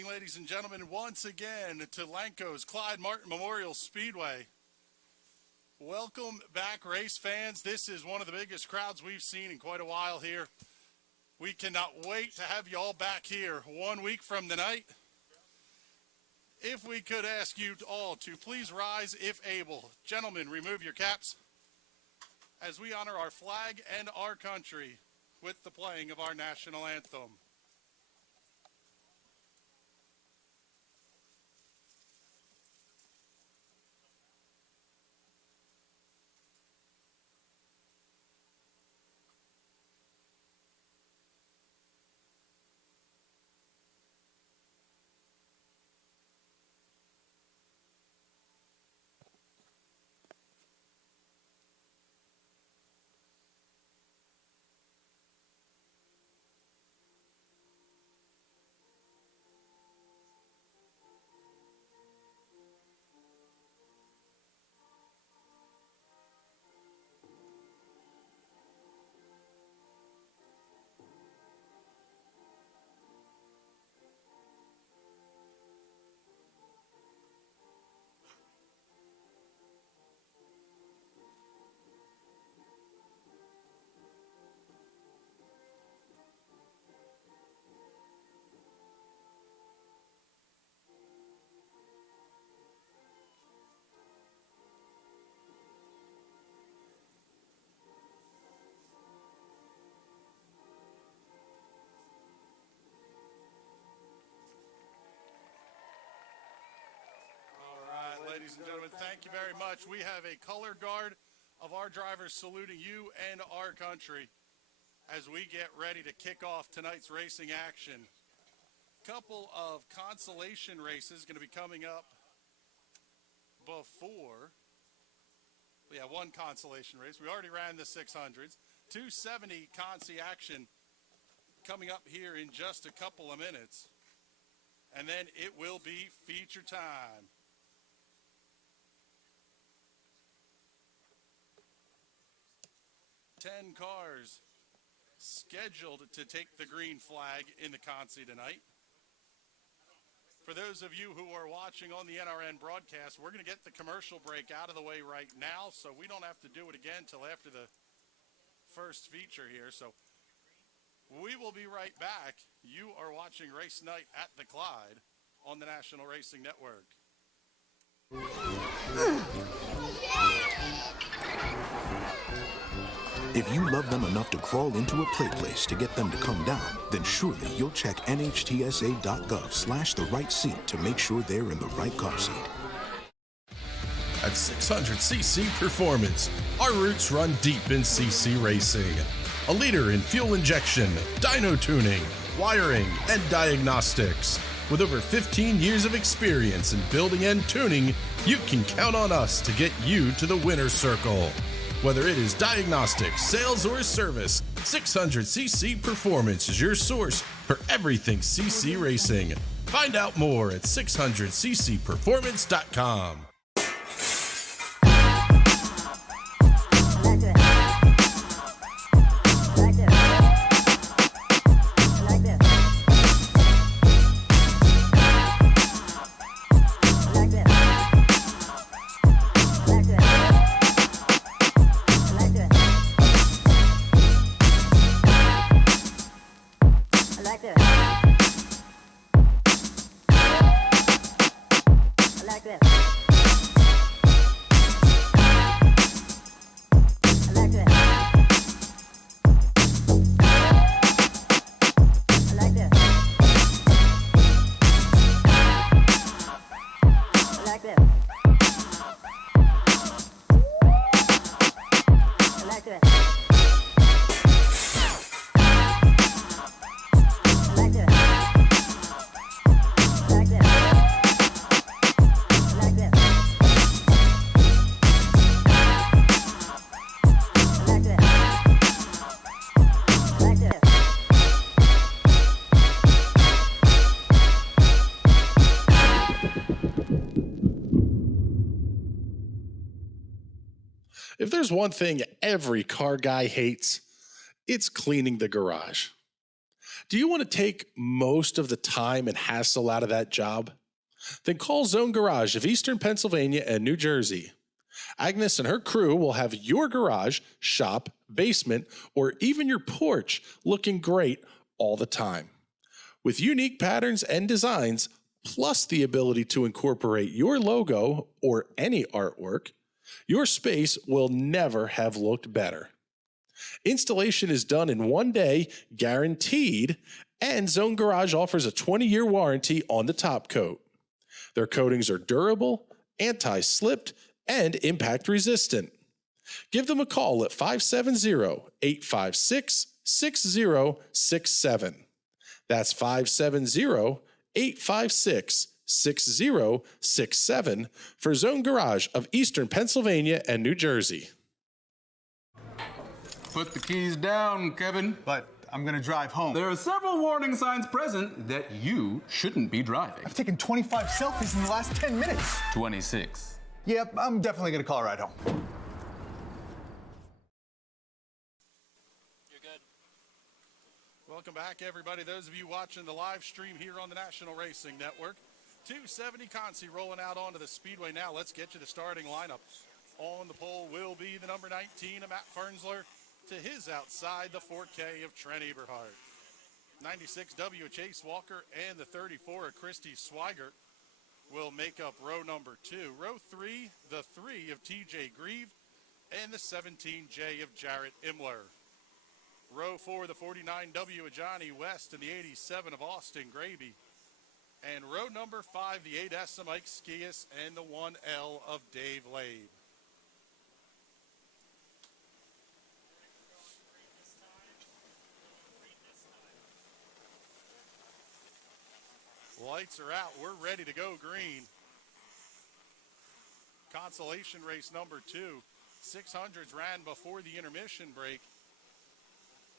evening, ladies and gentlemen, once again to Lanco's Clyde Martin Memorial Speedway. Welcome back, race fans. This is one of the biggest crowds we've seen in quite a while here. We cannot wait to have you all back here 1 week from tonight. If we could ask you all to please rise if able. Gentlemen, remove your caps as we honor our flag and our country with the playing of our national anthem. Ladies and gentlemen, thank you very much. We have a color guard of our drivers saluting you and our country as we get ready to kick off tonight's racing action. Couple of consolation races going to be coming up before. Yeah, one consolation race. We already ran the 600s. 270 consi action coming up here in just a couple of minutes. And then it will be feature time. 10 cars scheduled to take the green flag in the consi tonight. For those of you who are watching on the NRN broadcast, we're going to get the commercial break out of the way right now, so we don't have to do it again until after the first feature here. So we will be right back. You are watching Race Night at the Clyde on the National Racing Network. If you love them enough to crawl into a play place to get them to come down, then surely you'll check nhtsa.gov/the right seat to make sure they're in the right car seat. At 600cc Performance, our roots run deep in CC racing. A leader in fuel injection, dyno tuning, wiring, and diagnostics. With over 15 years of experience in building and tuning, you can count on us to get you to the winner's circle. Whether it is diagnostics, sales, or service, 600cc Performance is your source for everything CC racing. Find out more at 600ccperformance.com. If there's one thing every car guy hates, it's cleaning the garage. Do you want to take most of the time and hassle out of that job? Then call Zone Garage of Eastern Pennsylvania and New Jersey. Agnes and her crew will have your garage, shop, basement, or even your porch looking great all the time. With unique patterns and designs, plus the ability to incorporate your logo or any artwork, your space will never have looked better. Installation is done in 1 day, guaranteed, and Zone Garage offers a 20-year warranty on the top coat. Their coatings are durable, anti-slipped, and impact resistant. Give them a call at 570-856-6067. That's 570-856-6067 for Zone Garage of Eastern Pennsylvania and New Jersey. Put the keys down, Kevin. But I'm gonna drive home. There are several warning signs present that you shouldn't be driving. I've taken 25 selfies in the last 10 minutes. 26. Yep, I'm definitely gonna call a ride home. You're good. Welcome back, everybody. Those of you watching the live stream here on the National Racing Network. 270 Consi rolling out onto the Speedway now. Let's get you the starting lineup. On the pole will be the number 19 of Matt Fernsler. To his outside, the 4K of Trent Eberhardt. 96W of Chase Walker and the 34 of Christy Swigert will make up row number 2. Row 3, the 3 of TJ Grieve and the 17J of Jarrett Imler. Row 4, the 49W of Johnny West and the 87 of Austin Graby. And row number 5, the 8S of Mike Skias and the 1L of Dave Labe. Lights are out. We're ready to go green. Consolation race number 2. 600s ran before the intermission break.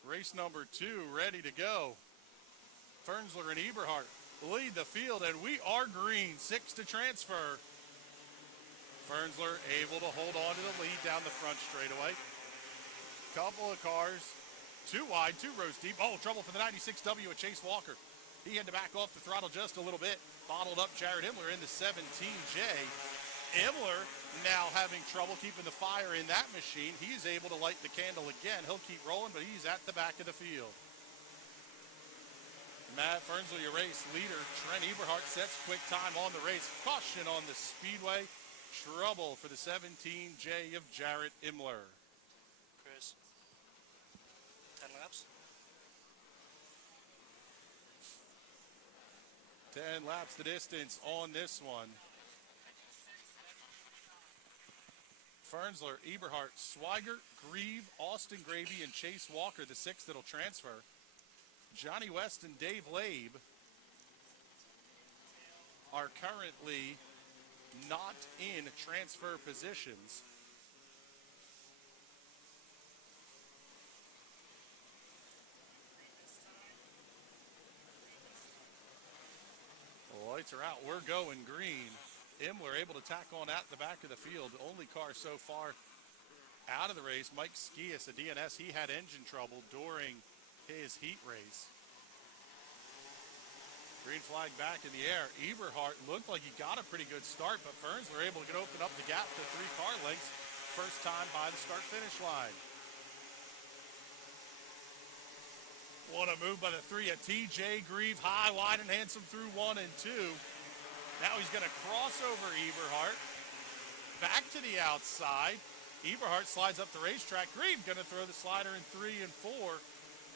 Race number 2 ready to go. Fernsler and Eberhardt lead the field, and we are green. 6 to transfer. Fernsler able to hold on to the lead down the front straightaway. Couple of cars, 2 wide, 2 rows deep. Oh, trouble for the 96W of Chase Walker. He had to back off the throttle just a little bit. Bottled up Jared Imler in the 17J. Imler now having trouble keeping the fire in that machine. He's able to light the candle again. He'll keep rolling, but he's at the back of the field. Matt Fernsler, your race leader. Trent Eberhardt sets quick time on the race. Caution on the Speedway. Trouble for the 17J of Jarrett Imler. Chris, 10 laps? 10 laps the distance on this one. Fernsler, Eberhardt, Swigert, Grieve, Austin Gravy, and Chase Walker, the 6 that'll transfer. Johnny West and Dave Labe are currently not in transfer positions. Lights are out. We're going green. Imler able to tack on at the back of the field. The only car so far out of the race, Mike Skias, a DNS. He had engine trouble during his heat race. Green flag back in the air. Eberhardt looked like he got a pretty good start, but Fernsler able to open up the gap to 3 car lengths. First time by the start-finish line. What a move by the 3 of TJ Grieve, high, wide, and handsome through 1 and 2. Now he's going to cross over Eberhardt. Back to the outside. Eberhardt slides up the racetrack. Grieve going to throw the slider in 3 and 4.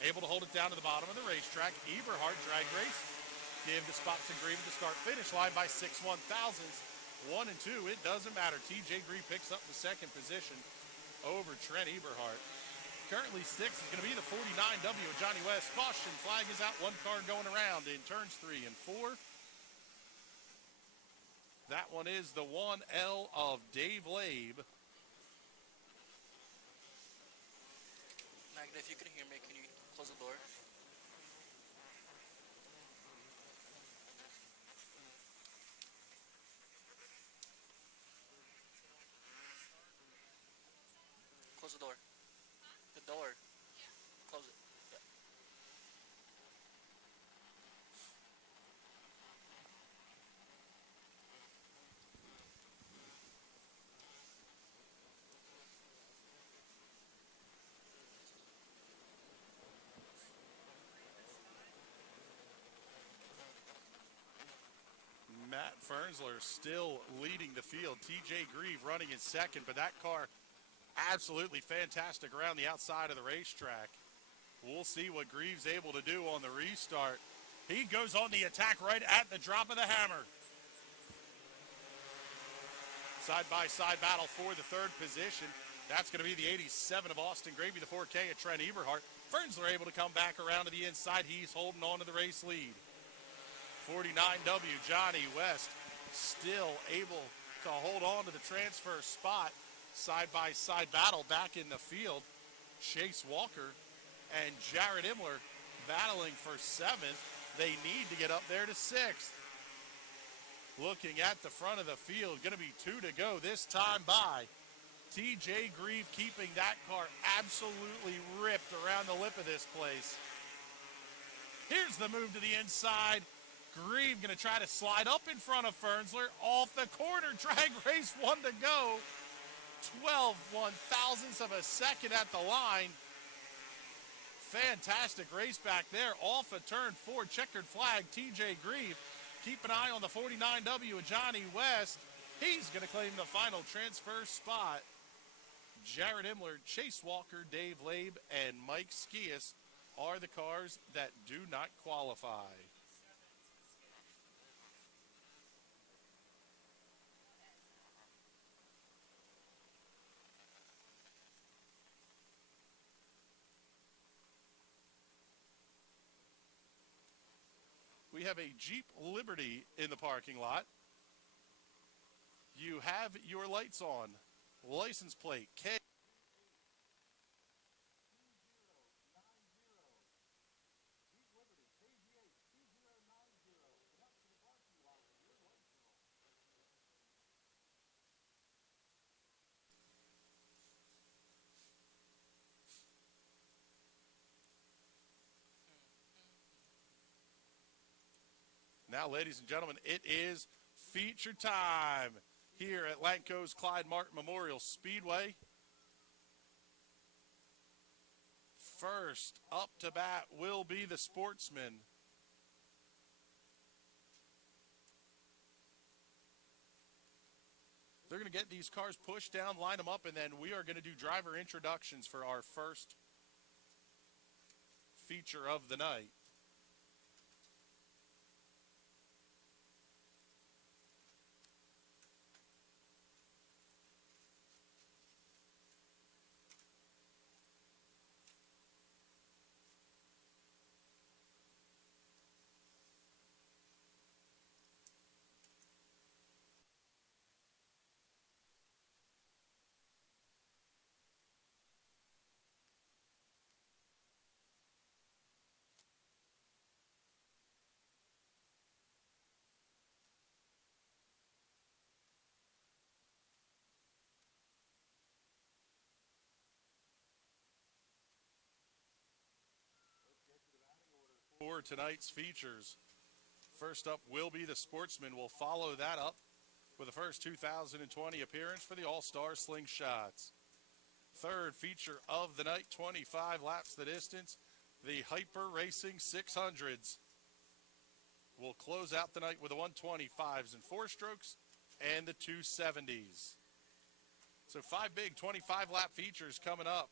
Able to hold it down to the bottom of the racetrack. Eberhardt drag race. Give the spot to Grieve at the start-finish line by 6 1/1000s. 1 and 2, it doesn't matter. TJ Grieve picks up the second position over Trent Eberhardt. Currently 6 is going to be the 49W of Johnny West. Caution, flag is out. 1 car going around in turns 3 and 4. That one is the 1L of Dave Labe. Magda, if you can hear me, can you close the door? Close the door. The door. Yeah. Close it. Yeah. Fernsler still leading the field. TJ Grieve running in second, but that car absolutely fantastic around the outside of the racetrack. We'll see what Grieve's able to do on the restart. He goes on the attack right at the drop of the hammer. Side-by-side battle for the third position. That's going to be the 87 of Austin Gravy, the 4K of Trent Eberhardt. Fernsler able to come back around to the inside. He's holding on to the race lead. 49W, Johnny West, still able to hold on to the transfer spot. Side-by-side battle back in the field. Chase Walker and Jared Imler battling for 7th. They need to get up there to 6th. Looking at the front of the field, going to be 2 to go this time by. TJ Grieve keeping that car absolutely ripped around the lip of this place. Here's the move to the inside. Grieve going to try to slide up in front of Fernsler. Off the corner, drag race 1 to go. 12 1/1000ths of a second at the line. Fantastic race back there. Off a turn 4, checkered flag, TJ Grieve. Keep an eye on the 49W of Johnny West. He's going to claim the final transfer spot. Jared Imler, Chase Walker, Dave Labe, and Mike Skias are the cars that do not qualify. We have a Jeep Liberty in the parking lot. You have your lights on. License plate K. Now, ladies and gentlemen, it is feature time here at Lanco's Clyde Martin Memorial Speedway. First up to bat will be the Sportsman. They're going to get these cars pushed down, line them up, and then we are going to do driver introductions for our first feature of the night. For tonight's features, first up will be the Sportsman. We'll follow that up with the first 2020 appearance for the All-Star Slingshots. Third feature of the night, 25 laps the distance, the Hyper Racing 600s. We'll close out the night with the 125s and 4-strokes and the 270s. So 5 big 25-lap features coming up.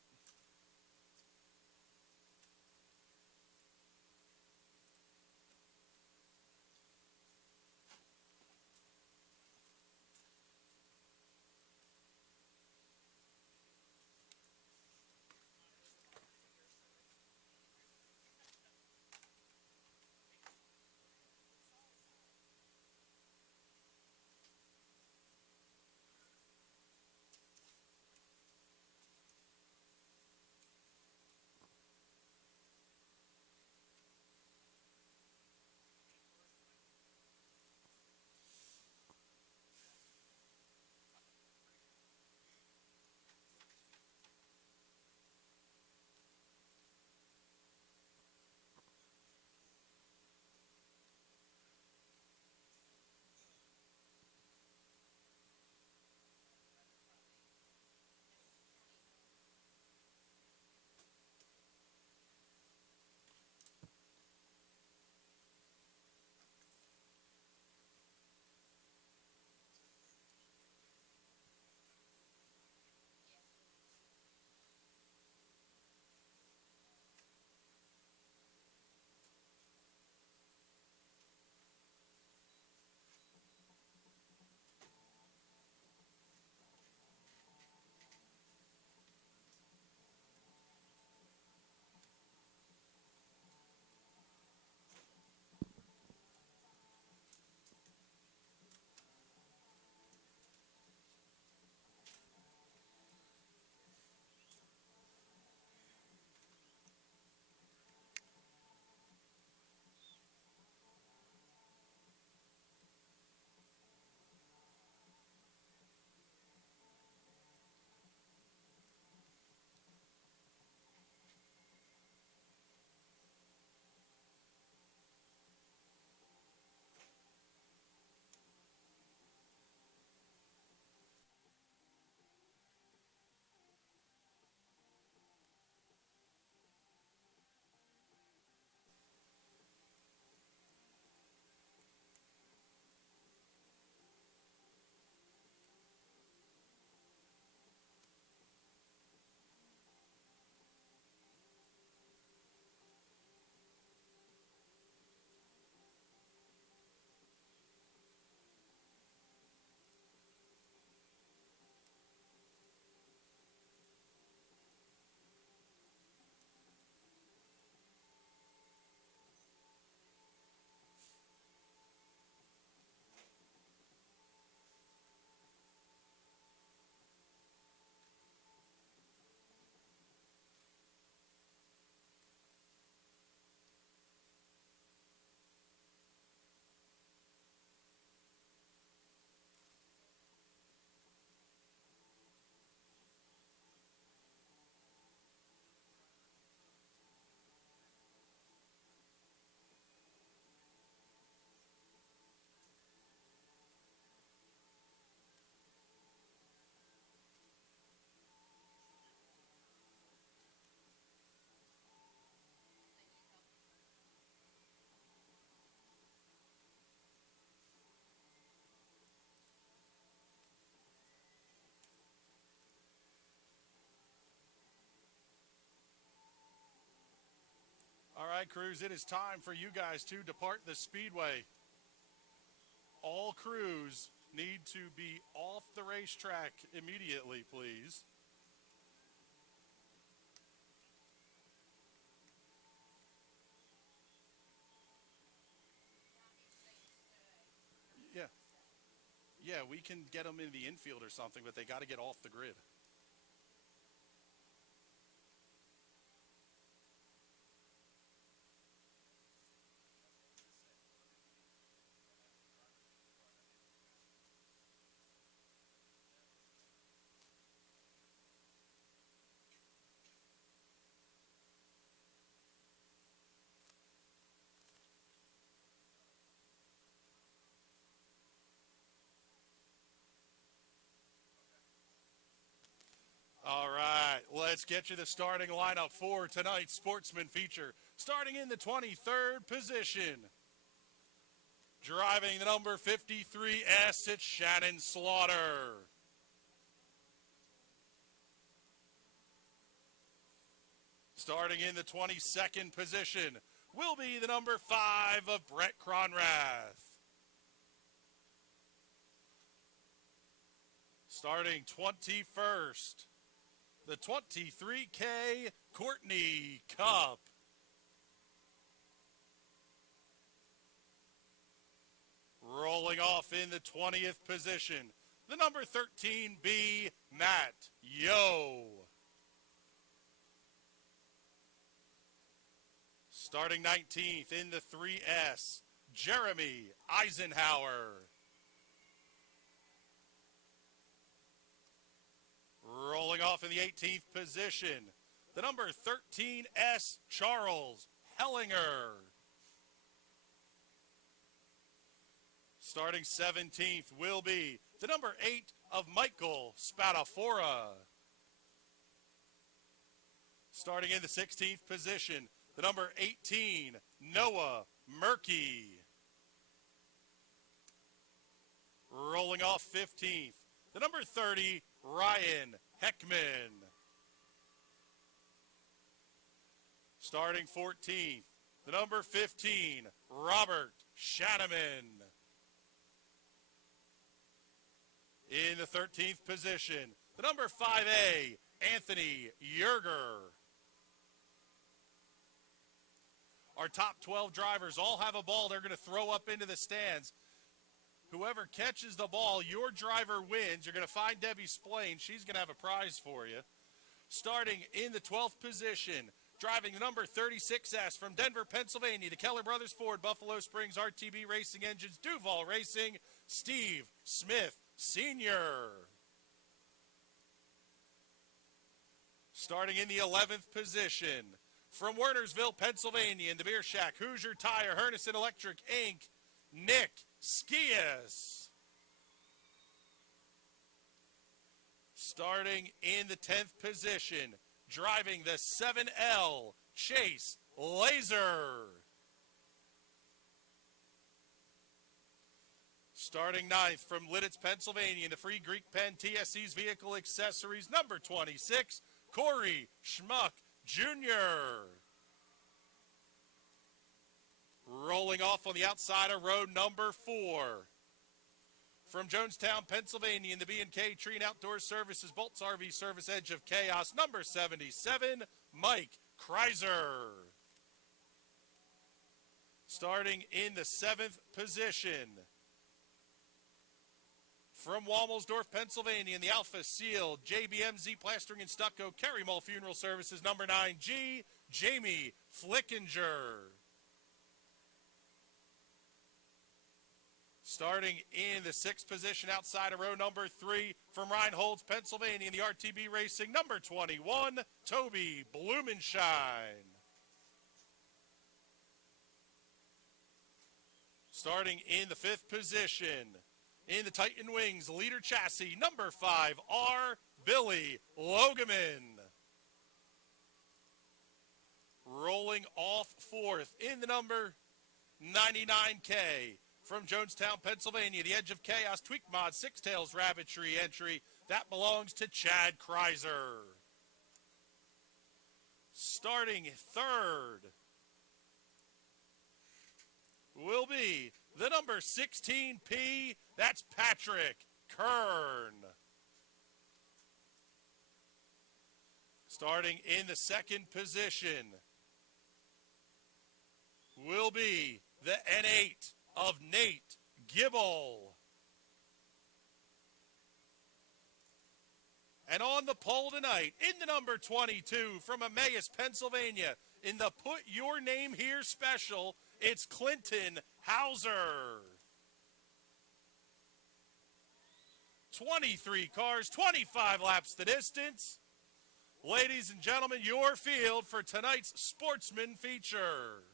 right, crews, it is time for you guys to depart the Speedway. All crews need to be off the racetrack immediately, please. Yeah. Yeah, we can get them in the infield or something, but they got to get off the grid. All right, let's get you the starting lineup for tonight's Sportsman feature. Starting in the 23rd position, driving the number 53S, it's Shannon Slaughter. Starting in the 22nd position will be the number 5 of Brett Cronrath. Starting 21st, the 23K Courtney Cup. Rolling off in the 20th position, the number 13B Matt Yo. Starting 19th in the 3S, Jeremy Eisenhower. Rolling off in the 18th position, the number 13S, Charles Hellinger. Starting 17th will be the number 8 of Michael Spadafora. Starting in the 16th position, the number 18, Noah Murky. Rolling off 15th, the number 30, Ryan Heckman. Starting 14th, the number 15, Robert Shanaman. In the 13th position, the number 5A, Anthony Yerger. Our top 12 drivers all have a ball they're going to throw up into the stands. Whoever catches the ball, your driver wins. You're going to find Debbie Splain. She's going to have a prize for you. Starting in the 12th position, driving the number 36S from Denver, Pennsylvania, the Keller Brothers Ford, Buffalo Springs, RTB Racing Engines, Duval Racing, Steve Smith Sr. Starting in the 11th position, from Wernersville, Pennsylvania, in the Beer Shack, Hoosier Tire, Hernison Electric, Inc., Nick Skias. Starting in the 10th position, driving the 7L, Chase Laser. Starting 9th from Lidditz, Pennsylvania, in the Free Greek Pen TSC's Vehicle Accessories, number 26, Corey Schmuck Jr. Rolling off on the outside of row number 4. From Jonestown, Pennsylvania, in the B&K Tree and Outdoor Services, Bolts RV Service, Edge of Chaos, number 77, Mike Kreiser. Starting in the 7th position, from Womelsdorf, Pennsylvania, in the Alpha Seal, JBMZ Plastering and Stucco, Kerry Mall Funeral Services, number 9G, Jamie Flickinger. Starting in the 6th position outside of row number 3, from Reinholds, Pennsylvania, in the RTB Racing, number 21, Toby Blumenshine. Starting in the 5th position, in the Titan Wings Leader Chassis, number 5, R. Billy Logeman. Rolling off 4th in the number 99K, from Jonestown, Pennsylvania, the Edge of Chaos, Tweak Mod, Six Tails Rabbitry entry, that belongs to Chad Kreiser. Starting 3rd, will be the number 16P. That's Patrick Kern. Starting in the second position will be the N8 of Nate Gibble. And on the pole tonight, in the number 22 from Emmaus, Pennsylvania, in the Put Your Name Here special, it's Clinton Hauser. 23 cars, 25 laps the distance. Ladies and gentlemen, your field for tonight's Sportsman feature.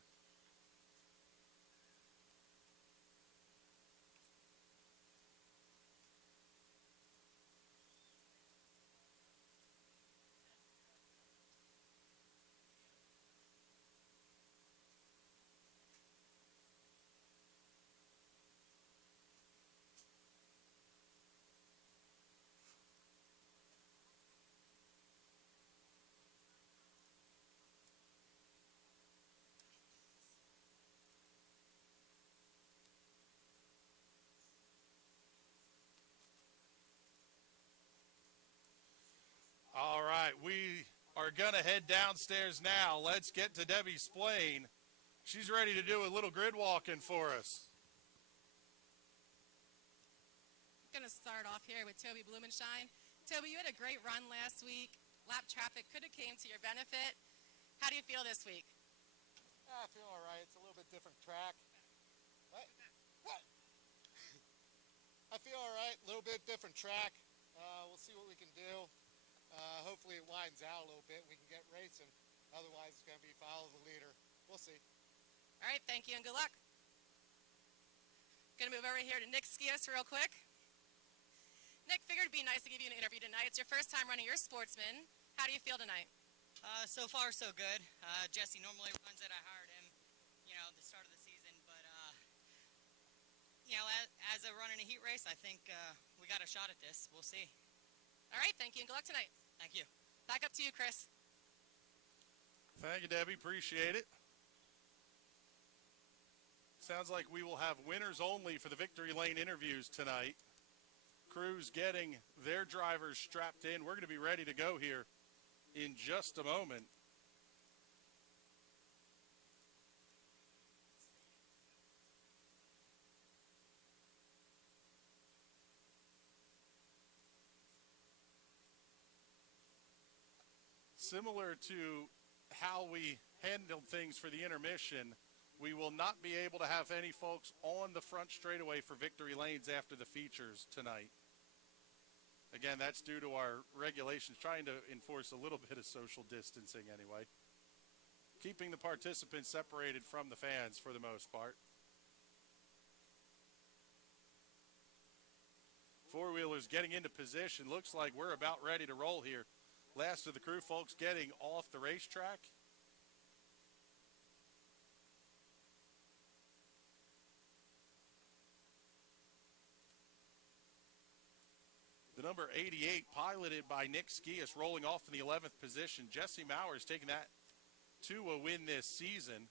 All right, we are going to head downstairs now. Let's get to Debbie Splain. She's ready to do a little grid walking for us. I'm going to start off here with Toby Blumenshine. Toby, you had a great run last week. Lap traffic could have came to your benefit. How do you feel this week? I feel all right. It's a little bit different track. What? What? I feel all right. A little bit different track. We'll see what we can do. Hopefully it widens out a little bit. We can get racing. Otherwise, it's going to be follow the leader. We'll see. All right, thank you and good luck. Going to move over here to Nick Skias real quick. Nick, figured it'd be nice to give you an interview tonight. It's your first time running your Sportsman. How do you feel tonight? So far, so good. Jesse normally runs it. I hired him, the start of the season. But, as a running a heat race, I think we got a shot at this. We'll see. All right, thank you and good luck tonight. Thank you. Back up to you, Chris. Thank you, Debbie. Appreciate it. Sounds like we will have winners only for the Victory Lane interviews tonight. Crews getting their drivers strapped in. We're going to be ready to go here in just a moment. Similar to how we handled things for the intermission, we will not be able to have any folks on the front straightaway for Victory Lanes after the features tonight. Again, that's due to our regulations, trying to enforce a little bit of social distancing anyway. Keeping the participants separated from the fans for the most part. Four-wheelers getting into position. Looks like we're about ready to roll here. Last of the crew folks getting off the racetrack. The number 88, piloted by Nick Skias, rolling off in the 11th position. Jesse Mowers taking that to a win this season.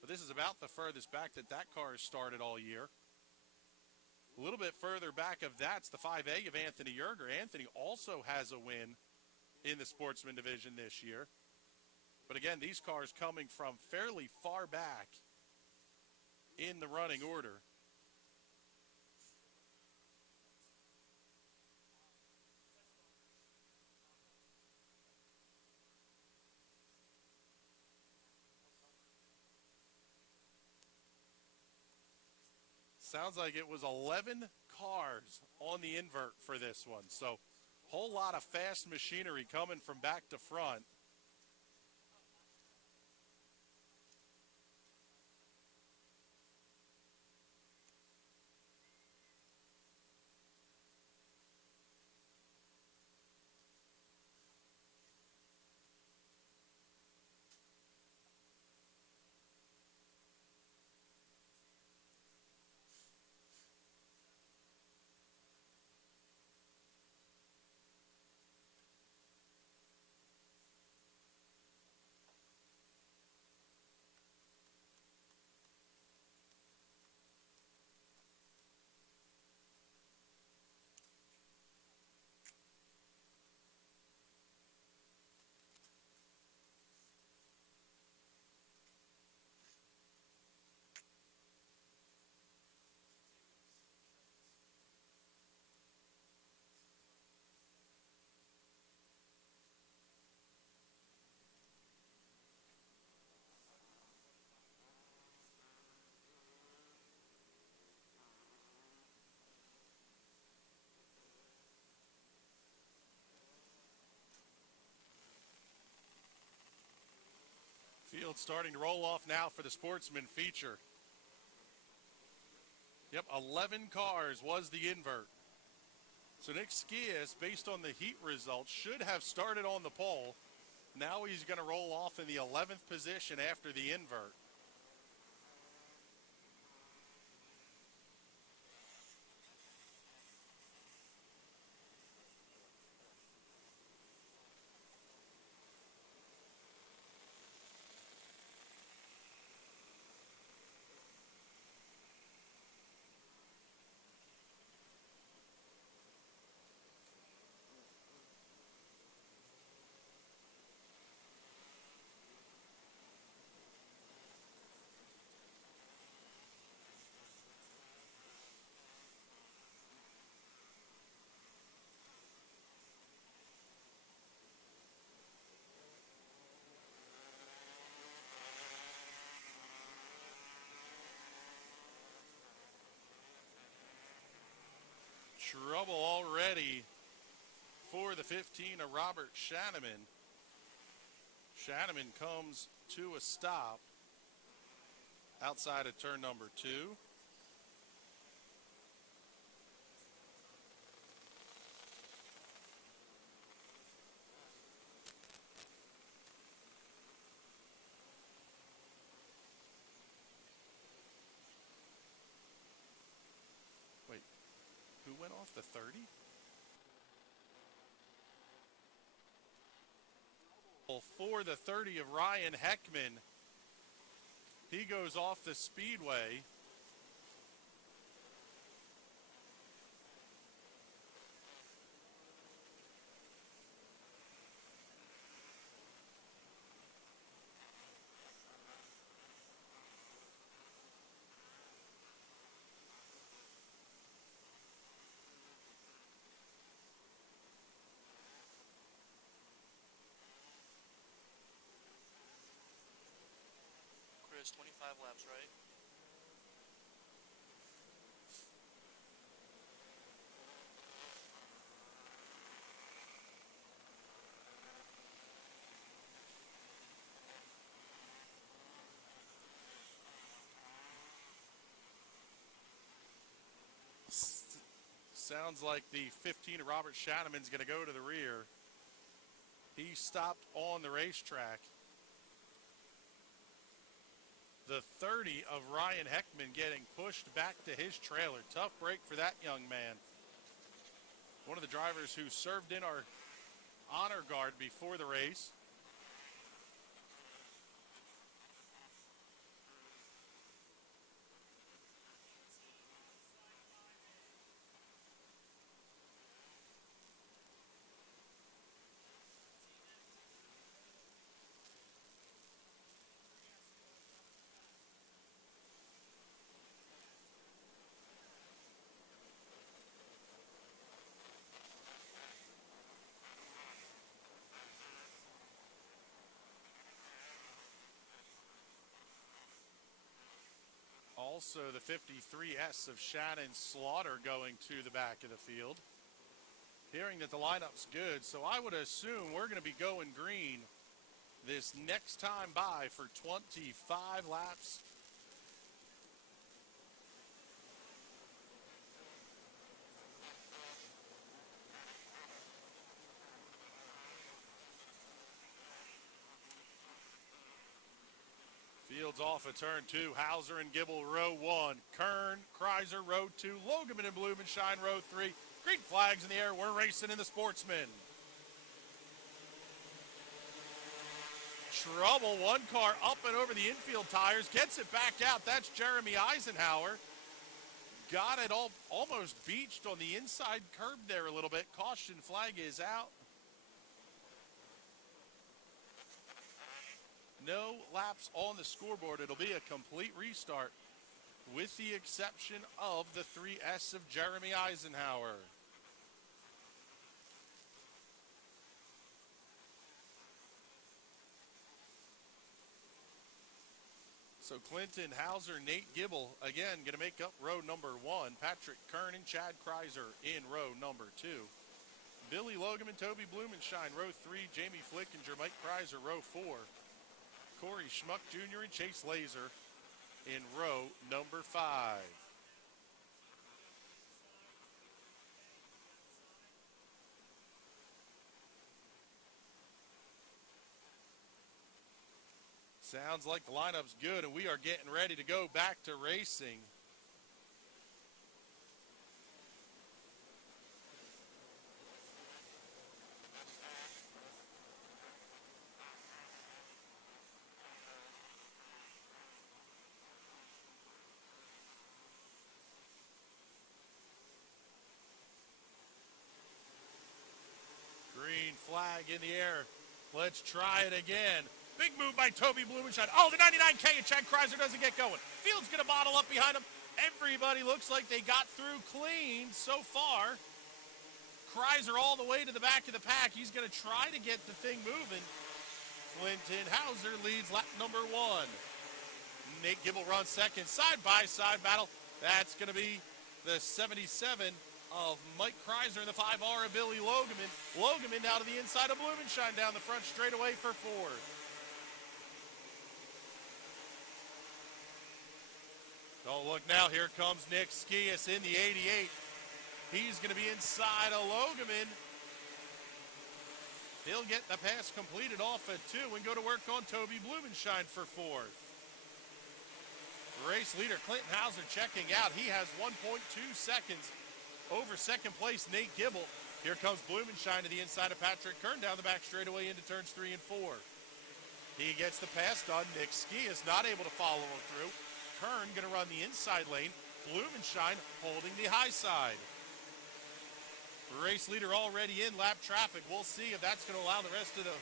But this is about the furthest back that car has started all year. A little bit further back of that's the 5A of Anthony Yerger. Anthony also has a win in the Sportsman division this year. But again, these cars coming from fairly far back in the running order. Sounds like it was 11 cars on the invert for this one. So whole lot of fast machinery coming from back to front. results starting to roll off now for the Sportsman feature. Yep, 11 cars was the invert. So Nick Skias, based on the heat results, should have started on the pole. Now he's going to roll off in the 11th position after the invert. Trouble already for the 15 of Robert Shanneman. Shanneman comes to a stop outside of turn number 2. Wait, who went off the 30? For the 30 of Ryan Heckman. He goes off the Speedway. Chris, 25 laps, right? Sounds like the 15 of Robert Shanneman's going to go to the rear. He stopped on the racetrack. The 30 of Ryan Heckman getting pushed back to his trailer. Tough break for that young man. One of the drivers who served in our honor guard before the race. Also the 53S of Shannon Slaughter going to the back of the field. Hearing that the lineup's good, so I would assume we're going to be going green this next time by for 25 laps. Fields off of turn 2. Hauser and Gibble, row 1. Kern, Kreiser, row 2. Logan and Blumenstein, row 3. Green flags in the air. We're racing in the Sportsman. Trouble. One car up and over the infield tires. Gets it back out. That's Jeremy Eisenhower. Got it all almost beached on the inside curb there a little bit. Caution flag is out. No laps on the scoreboard. It'll be a complete restart with the exception of the 3S of Jeremy Eisenhower. So Clinton, Hauser, Nate Gibble, again, going to make up row number 1. Patrick Kern and Chad Kreiser in row number 2. Billy Logan and Toby Blumenstein, row 3. Jamie Flickinger, Mike Kreiser, row 4. Corey Schmuck Jr. and Chase Laser in row number 5. Sounds like the lineup's good, and we are getting ready to go back to racing. Green flag in the air. Let's try it again. Big move by Toby Blumenshine. Oh, the 99K and Chad Kreiser doesn't get going. Field's going to bottle up behind him. Everybody looks like they got through clean so far. Kreiser all the way to the back of the pack. He's going to try to get the thing moving. Clinton Hauser leads lap number 1. Nate Gibble runs second. Side-by-side battle. That's going to be the 77 of Mike Kreiser and the 5R of Billy Logeman. Logeman now to the inside of Blumenshine down the front straightaway for 4th. Oh, look now, here comes Nick Skias in the 88. He's going to be inside of Logeman. He'll get the pass completed off at 2 and go to work on Toby Blumenshine for 4th. Race leader Clinton Hauser checking out. He has 1.2 seconds over second place Nate Gibble. Here comes Blumenshine to the inside of Patrick Kern down the back straightaway into turns 3 and 4. He gets the pass done. Nick Skias not able to follow him through. Kern going to run the inside lane. Blumenshine holding the high side. Race leader already in lap traffic. We'll see if that's going to allow the rest of the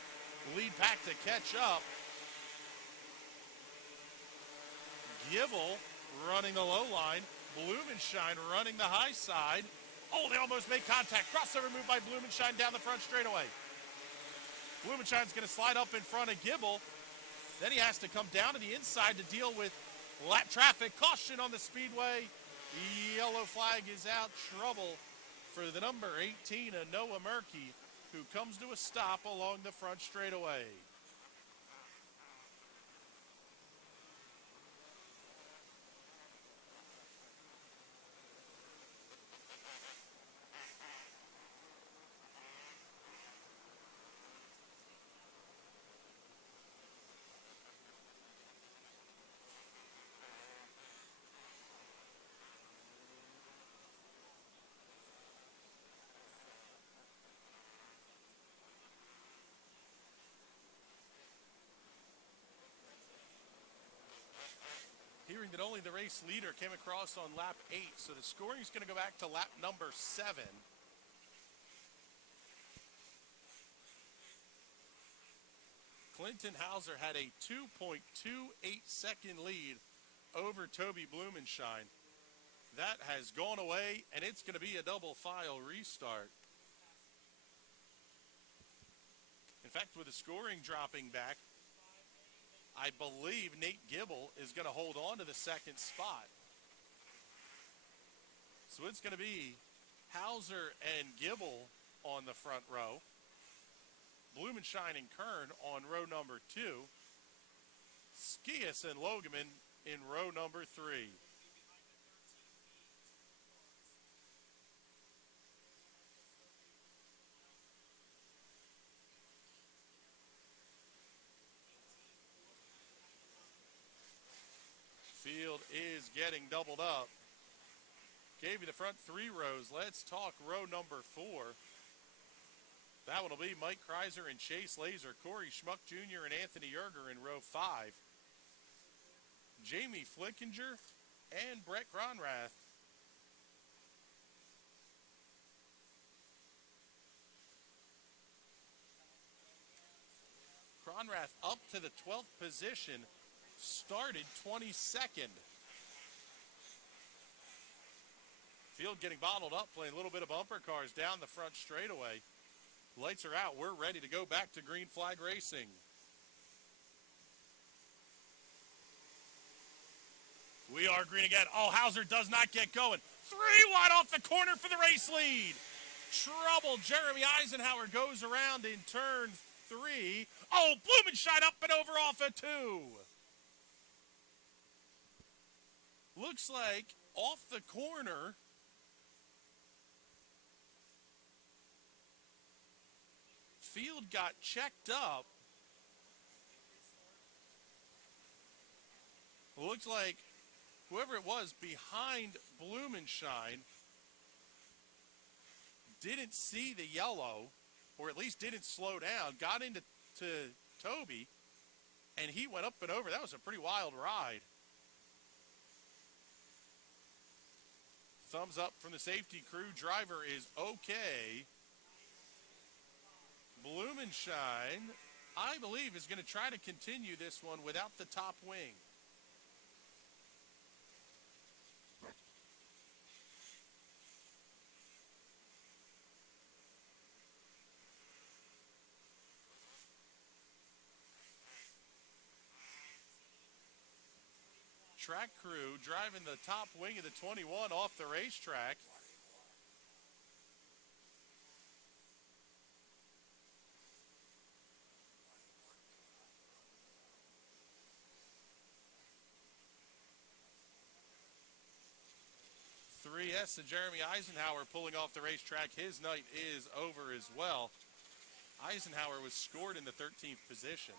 lead pack to catch up. Gibble running the low line. Blumenshine running the high side. Oh, they almost make contact. Crossover move by Blumenshine down the front straightaway. Blumenshine's going to slide up in front of Gibble. Then he has to come down to the inside to deal with lap traffic. Caution on the Speedway. Yellow flag is out. Trouble for the number 18 of Noah Murkey, who comes to a stop along the front straightaway. Hearing that only the race leader came across on lap 8, so the scoring is going to go back to lap number 7. Clinton Hauser had a 2.28 second lead over Toby Blumenshine. That has gone away, and it's going to be a double file restart. In fact, with the scoring dropping back, I believe Nate Gibble is going to hold on to the second spot. So it's going to be Hauser and Gibble on the front row. Blumenshine and Kern on row number 2. Skias and Logeman in row number 3. Field is getting doubled up. Gave you the front 3 rows. Let's talk row number 4. That one will be Mike Kreiser and Chase Laser, Corey Schmuck Jr. and Anthony Yerger in row 5. Jamie Flickinger and Brett Gronrath. Gronrath up to the 12th position. Started 22nd. Field getting bottled up, playing a little bit of bumper cars down the front straightaway. Lights are out. We're ready to go back to green flag racing. We are green again. Oh, Hauser does not get going. 3 wide off the corner for the race lead. Trouble. Jeremy Eisenhower goes around in turn 3. Oh, Blumenschein up and over off a 2. Looks like off the corner. Field got checked up. Looks like whoever it was behind Blumenschein didn't see the yellow, or at least didn't slow down, got into Toby, and he went up and over. That was a pretty wild ride. Thumbs up from the safety crew. Driver is okay. Blumenschein, I believe, is going to try to continue this one without the top wing. Track crew driving the top wing of the 21 off the racetrack. Yes, and Jeremy Eisenhower pulling off the racetrack. His night is over as well. Eisenhower was scored in the 13th position.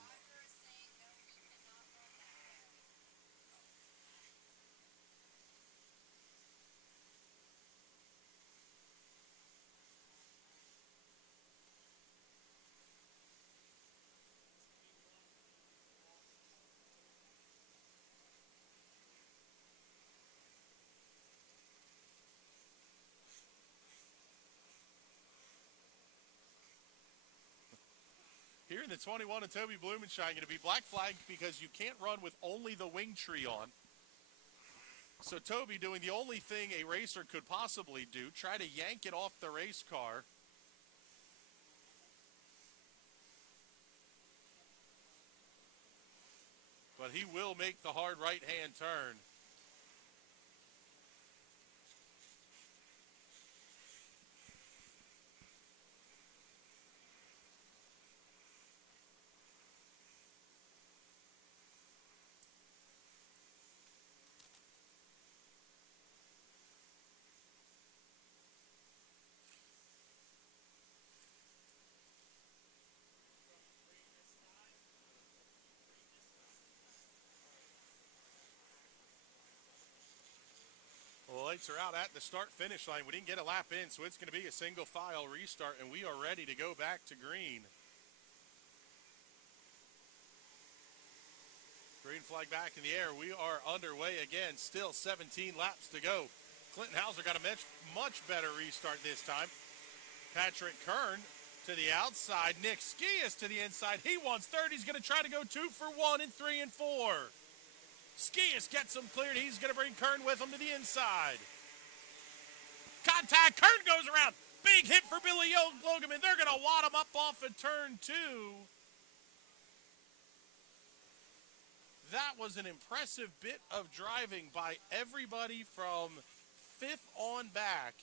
Here in the 21 of Toby Blumenschein, going to be black flag because you can't run with only the wing tree on. So Toby doing the only thing a racer could possibly do, try to yank it off the race car. But he will make the hard right-hand turn. Lights are out at the start-finish line. We didn't get a lap in, so it's going to be a single file restart, and we are ready to go back to green. Green flag back in the air. We are underway again. Still 17 laps to go. Clinton Hauser got a much better restart this time. Patrick Kern to the outside. Nick Skias to the inside. He wants third. He's going to try to go 2 for 1 in 3 and 4. Skias gets him cleared. He's going to bring Kern with him to the inside. Contact. Kern goes around. Big hit for Billy Logeman. They're going to wad him up off of turn 2. That was an impressive bit of driving by everybody from 5th on back.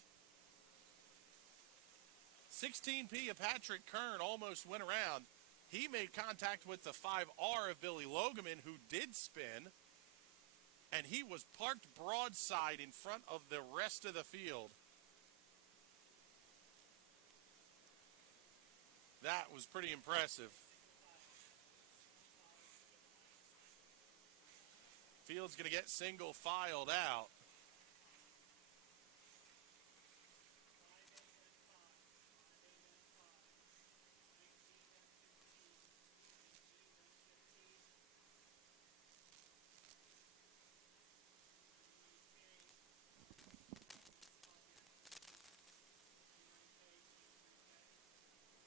16P of Patrick Kern almost went around. He made contact with the 5R of Billy Logeman, who did spin. And he was parked broadside in front of the rest of the field. That was pretty impressive. Field's going to get single filed out.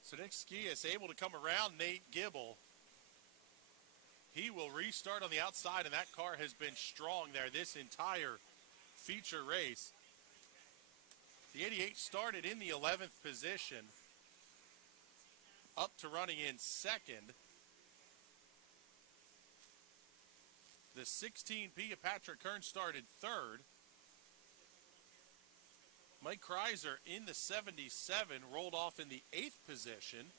So Nick Skias able to come around Nate Gibble. He will restart on the outside, and that car has been strong there this entire feature race. The 88 started in the 11th position, up to running in second. The 16P of Patrick Kern started third. Mike Kreiser in the 77 rolled off in the 8th position.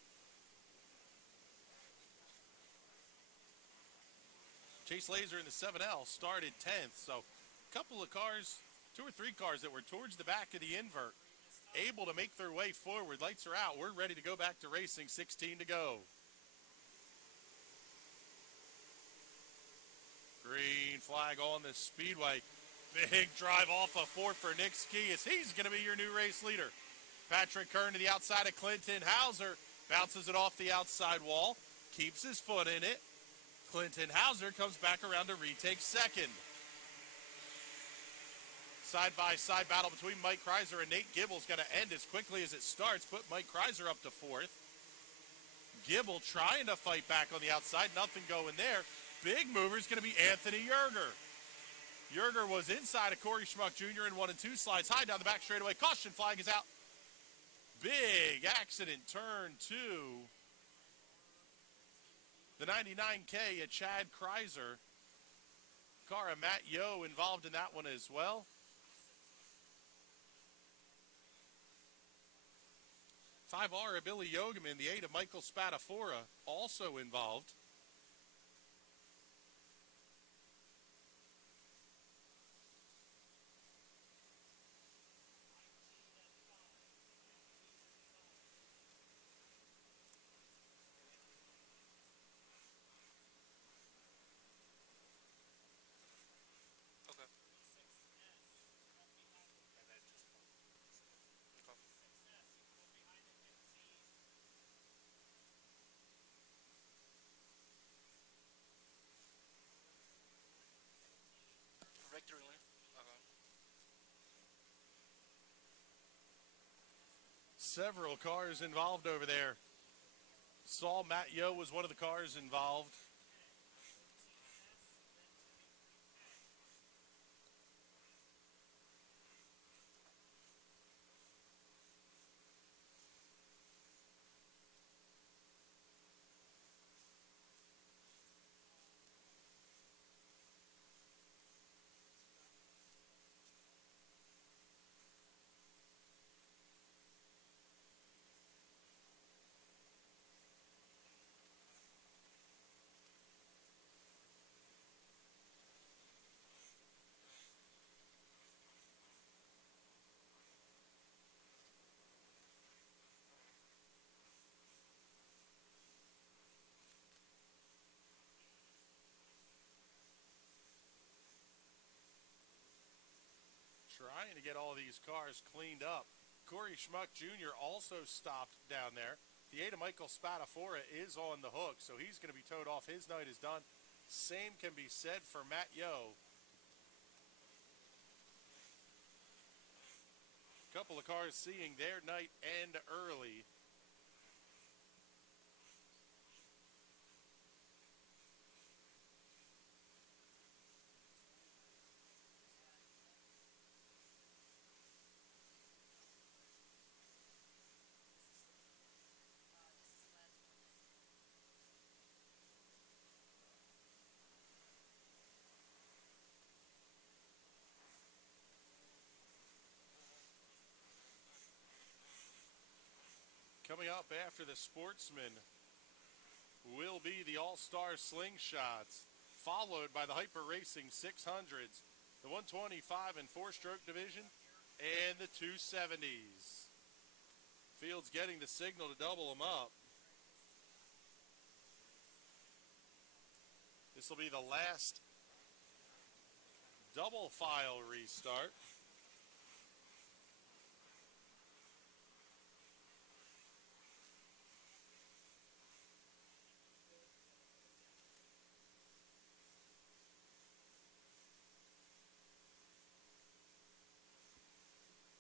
Chase Laser in the 7L started 10th. So a couple of cars, 2 or 3 cars that were towards the back of the invert, able to make their way forward. Lights are out. We're ready to go back to racing. 16 to go. Green flag on the Speedway. Big drive off of 4 for Nick Ski as he's going to be your new race leader. Patrick Kern to the outside of Clinton Hauser. Bounces it off the outside wall. Keeps his foot in it. Clinton Hauser comes back around to retake second. Side-by-side battle between Mike Kreiser and Nate Gibble's going to end as quickly as it starts. Put Mike Kreiser up to 4th. Gibble trying to fight back on the outside. Nothing going there. Big mover is going to be Anthony Yerger. Yerger was inside of Corey Schmuck Jr. in 1 and 2. Slides high down the back straightaway. Caution flag is out. Big accident turn 2. The 99K at Chad Kreiser. Car of Matt Yo involved in that one as well. 5R of Billy Yogaman, the 8 of Michael Spadafora, also involved. Okay. Victory lane. Okay. Several cars involved over there. Saul Matt Yo was one of the cars involved. Trying to get all these cars cleaned up. Corey Schmuck Jr. also stopped down there. The 8 of Michael Spadafora is on the hook, so he's going to be towed off. His night is done. Same can be said for Matt Yo. Couple of cars seeing their night end early. Coming up after the Sportsman will be the All-Star Slingshots, followed by the Hyper Racing 600s, the 125 and 4-stroke division, and the 270s. Field's getting the signal to double them up. This will be the last double file restart.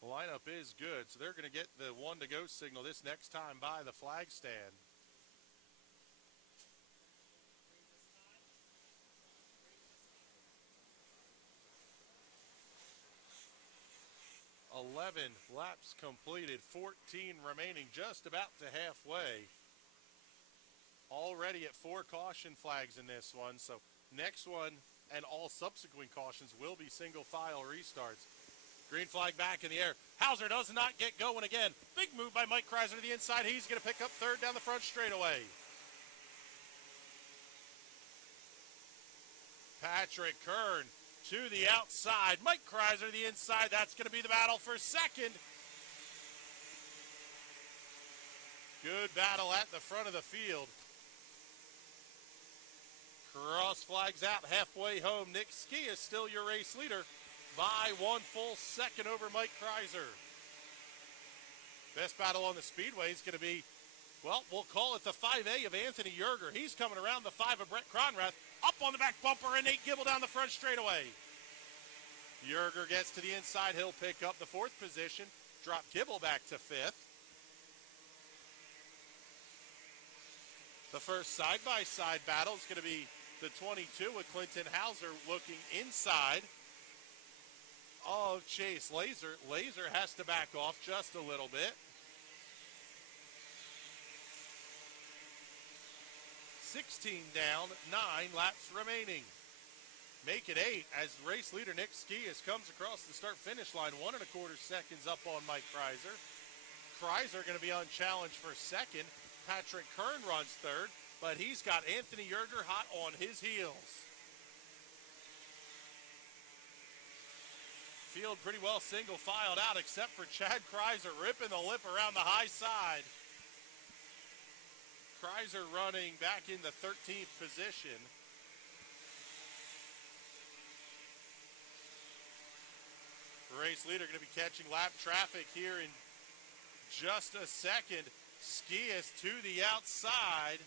Lineup is good, so they're going to get the 1 to go signal this next time by the flag stand. Laps completed, 14 remaining, just about to halfway. Already at 4 caution flags in this one, so next one and all subsequent cautions will be single file restarts. Green flag back in the air. Hauser does not get going again. Big move by Mike Kreiser to the inside. He's going to pick up 3rd down the front straightaway. Patrick Kern to the outside. Mike Kreiser the inside. That's going to be the battle for second. Good battle at the front of the field. Cross flags out halfway home. Nick Ski is still your race leader by 1 full second over Mike Kreiser. Best battle on the Speedway is going to be, well, we'll call it the 5A of Anthony Yerger. He's coming around the 5 of Brett Cronrath. Up on the back bumper and Nate Gibble down the front straightaway. Yerger gets to the inside. He'll pick up the 4th position. Drop Gibble back to 5th. The first side-by-side battle is going to be the 22 with Clinton Hauser looking inside of Chase Laser. Laser has to back off just a little bit. 16 down, 9 laps remaining. Make it 8 as race leader Nick Skias comes across the start-finish line. 1 1/4 seconds up on Mike Kreiser. Kreiser going to be unchallenged for second. Patrick Kern runs third, but he's got Anthony Yerger hot on his heels. Field pretty well single filed out except for Chad Kreiser ripping the lip around the high side. Kreiser running back in the 13th position. Race leader going to be catching lap traffic here in just a second. Skias to the outside.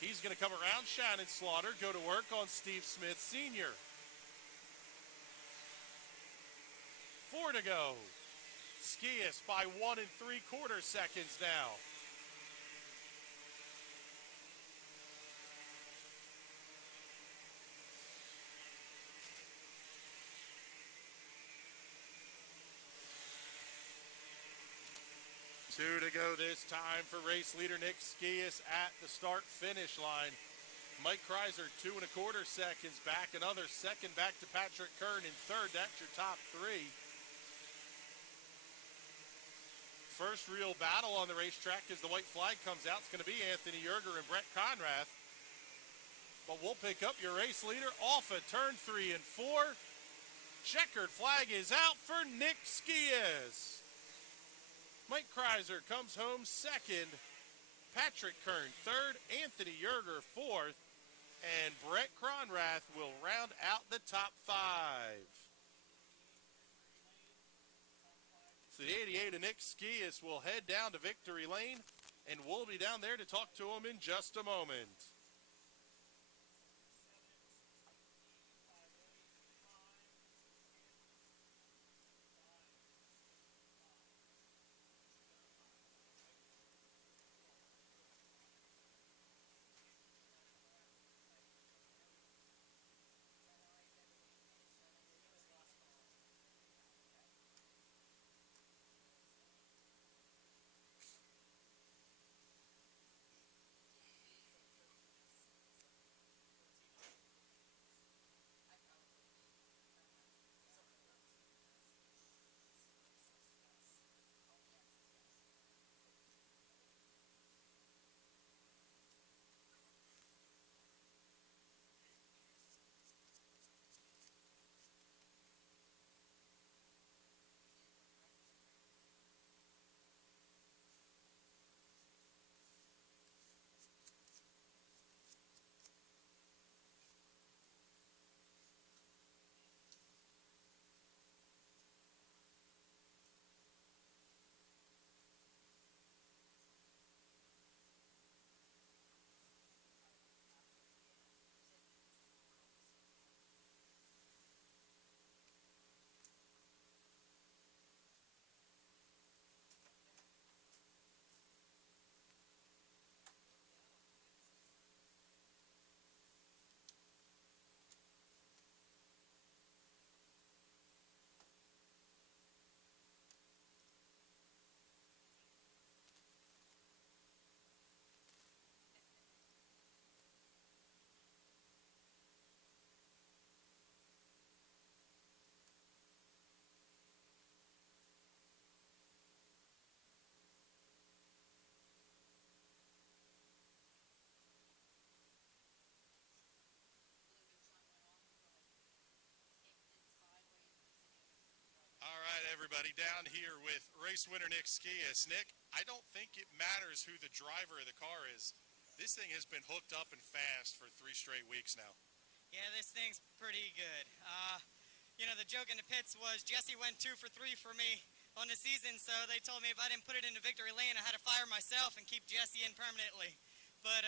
He's going to come around Shannon Slaughter, go to work on Steve Smith Sr. 4 to go. Skias by 1 3/4 seconds now. Two to go this time for race leader Nick Skias at the start-finish line. Mike Kreiser, 2 1/4 seconds back. Another second back to Patrick Kern in third. That's your top 3. First real battle on the racetrack as the white flag comes out. It's going to be Anthony Yerger and Brett Conrath. But we'll pick up your race leader off at turn 3 and 4. Checkered flag is out for Nick Skias. Mike Kreiser comes home second. Patrick Kern third. Anthony Yerger fourth. And Brett Cronrath will round out the top 5. So the 88 of Nick Skias will head down to Victory Lane, and we'll be down there to talk to him in just a moment. Everybody down here with race winner Nick Skias. Nick, I don't think it matters who the driver of the car is. This thing has been hooked up and fast for 3 straight weeks now. Yeah, this thing's pretty good. You know, the joke in the pits was Jesse went 2 for 3 for me on the season, so they told me if I didn't put it into victory lane, I had to fire myself and keep Jesse in permanently. But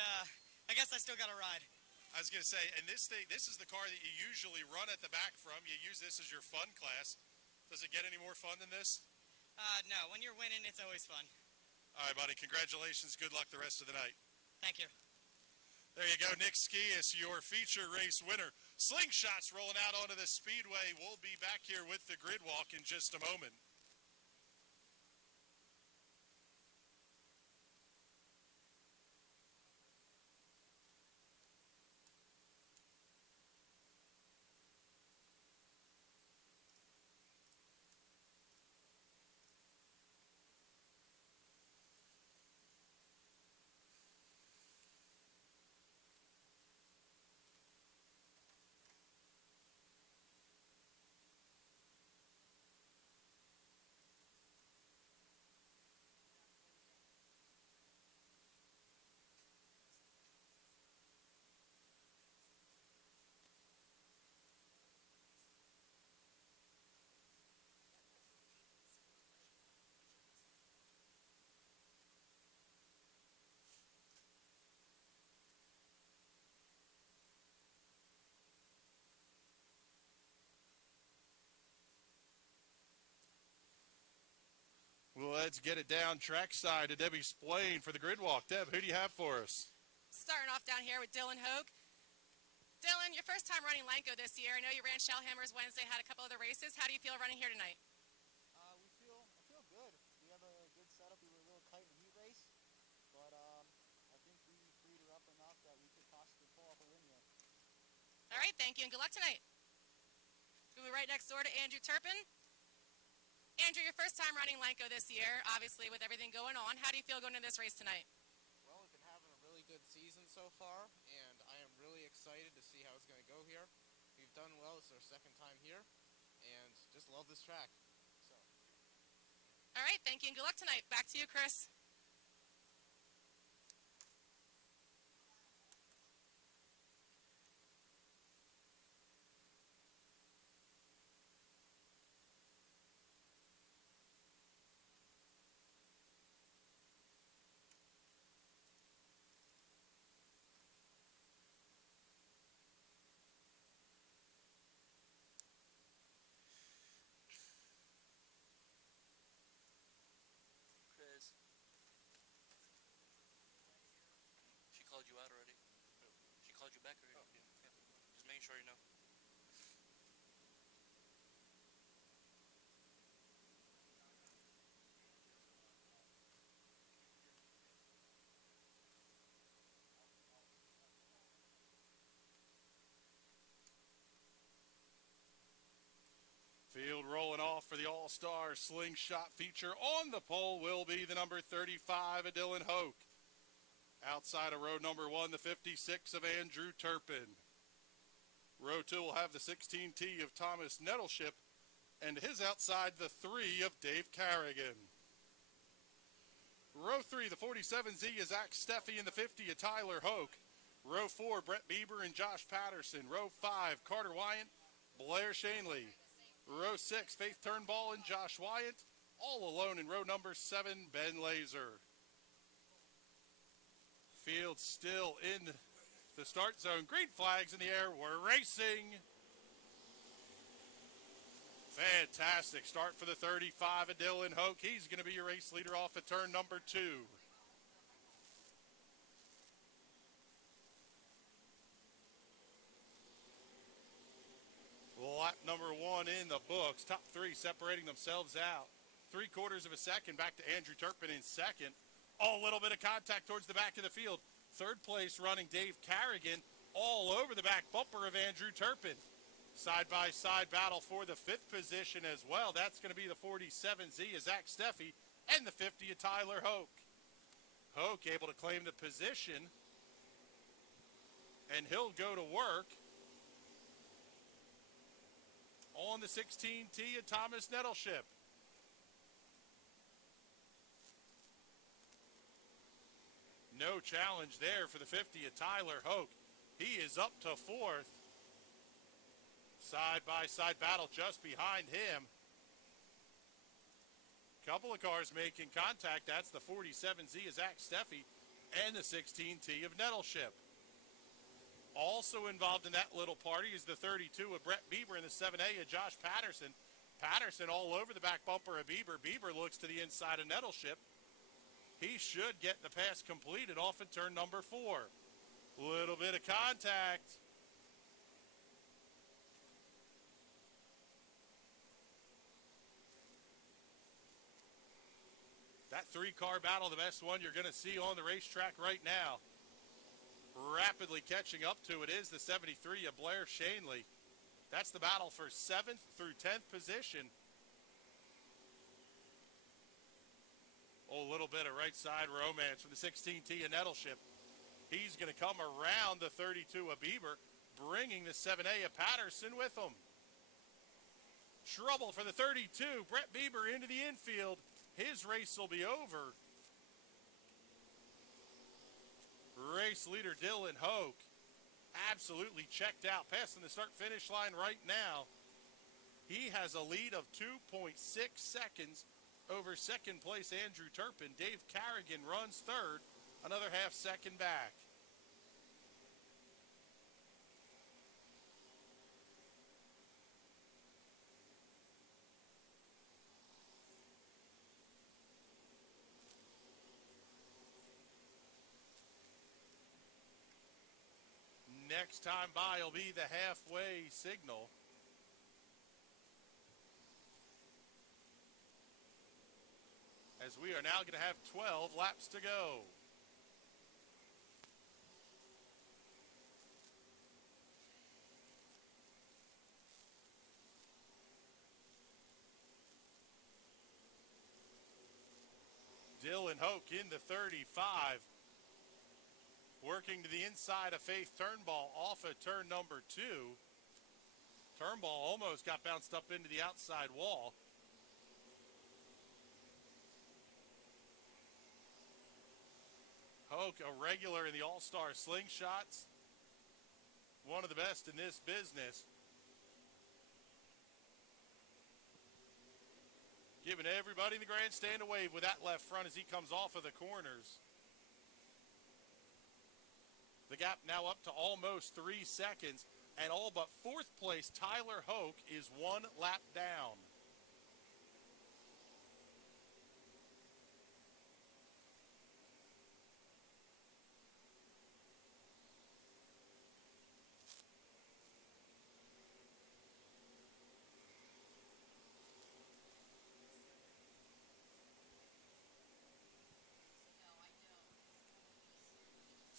I guess I still got a ride. I was going to say, and this is the car that you usually run at the back from. You use this as your fun class. Does it get any more fun than this? No, when you're winning, it's always fun. All right, buddy. Congratulations. Good luck the rest of the night. Thank you. There you go, Nick Skias, your feature race winner. Slingshot's rolling out onto the Speedway. We'll be back here with the grid walk in just a moment. Well, let's get it down trackside to Debbie Splain for the grid walk. Deb, who do you have for us? Starting off down here with Dylan Hogue. Dylan, your first time running Lanco this year. I know you ran Shellhammers Wednesday, had a couple other races. How do you feel running here tonight? I feel good. We have a good setup. We were a little tight in the heat race, but I think we freed her up enough that we could possibly pull off a win here. All right, thank you, and good luck tonight. We'll be right next door to Andrew Turpin. Andrew, your first time running Lanco this year, obviously with everything going on. How do you feel going into this race tonight? Well, we've been having a really good season so far, and I am really excited to see how it's going to go here. We've done well. It's our second time here, and just love this track. All right, thank you, and good luck tonight. Back to you, Chris. Chris, she called you out already. She called you back already. Yeah. Just making sure you know. Field rolling off for the All-Star Slingshot feature. On the pole will be the number 35 of Dylan Hoke. Outside of row number 1, the 56 of Andrew Turpin. Row 2 will have the 16T of Thomas Nettleship, and his outside, the 3 of Dave Carrigan. Row 3, the 47Z is Zach Steffi, and the 50 of Tyler Hoke. Row 4, Brett Bieber and Josh Patterson. Row 5, Carter Wyant, Blair Shanley. Row 6, Faith Turnbull and Josh Wyatt. All alone in row number 7, Ben Laser. Field still in the start zone. Green flags in the air. We're racing. Fantastic start for the 35 of Dylan Hoke. He's going to be your race leader off at turn number 2. Lap number 1 in the books. Top 3 separating themselves out. 3/4 of a second back to Andrew Turpin in second. A little bit of contact towards the back of the field. Third place running Dave Carrigan all over the back bumper of Andrew Turpin. Side-by-side battle for the 5th position as well. That's going to be the 47Z of Zach Steffi and the 50 of Tyler Hoke. Hoke able to claim the position, and he'll go to work on the 16T of Thomas Nettleship. no challenge there for the 50 of Tyler Hoke. He is up to fourth. Side-by-side battle just behind him. Couple of cars making contact. That's the 47Z of Zach Steffi and the 16T of Nettleship. Also involved in that little party is the 32 of Brett Bieber and the 7A of Josh Patterson. Patterson all over the back bumper of Bieber. Bieber looks to the inside of Nettleship. He should get the pass completed off at turn number 4. Little bit of contact. That three-car battle, the best one you're going to see on the racetrack right now. Rapidly catching up to it is the 73 of Blair Shanley. That's the battle for 7th through 10th position. Oh, a little bit of right side romance from the 16T of Nettleship. He's going to come around the 32 of Bieber, bringing the 7A of Patterson with him. Trouble for the 32. Brett Bieber into the infield. His race will be over. Race leader Dylan Hoke absolutely checked out, passing the start-finish line right now. He has a lead of 2.6 seconds over second place Andrew Turpin. Dave Carrigan runs third, another half second back. Next time by will be the halfway signal. As we are now going to have 12 laps to go. Dylan Hoke in the 35. Working to the inside of Faith Turnbull off of turn number 2. Turnbull almost got bounced up into the outside wall. Hoke, a regular in the All-Star Slingshots. One of the best in this business. Giving everybody in the grandstand a wave with that left front as he comes off of the corners. The gap now up to almost 3 seconds, and all but fourth place Tyler Hoke is 1 lap down.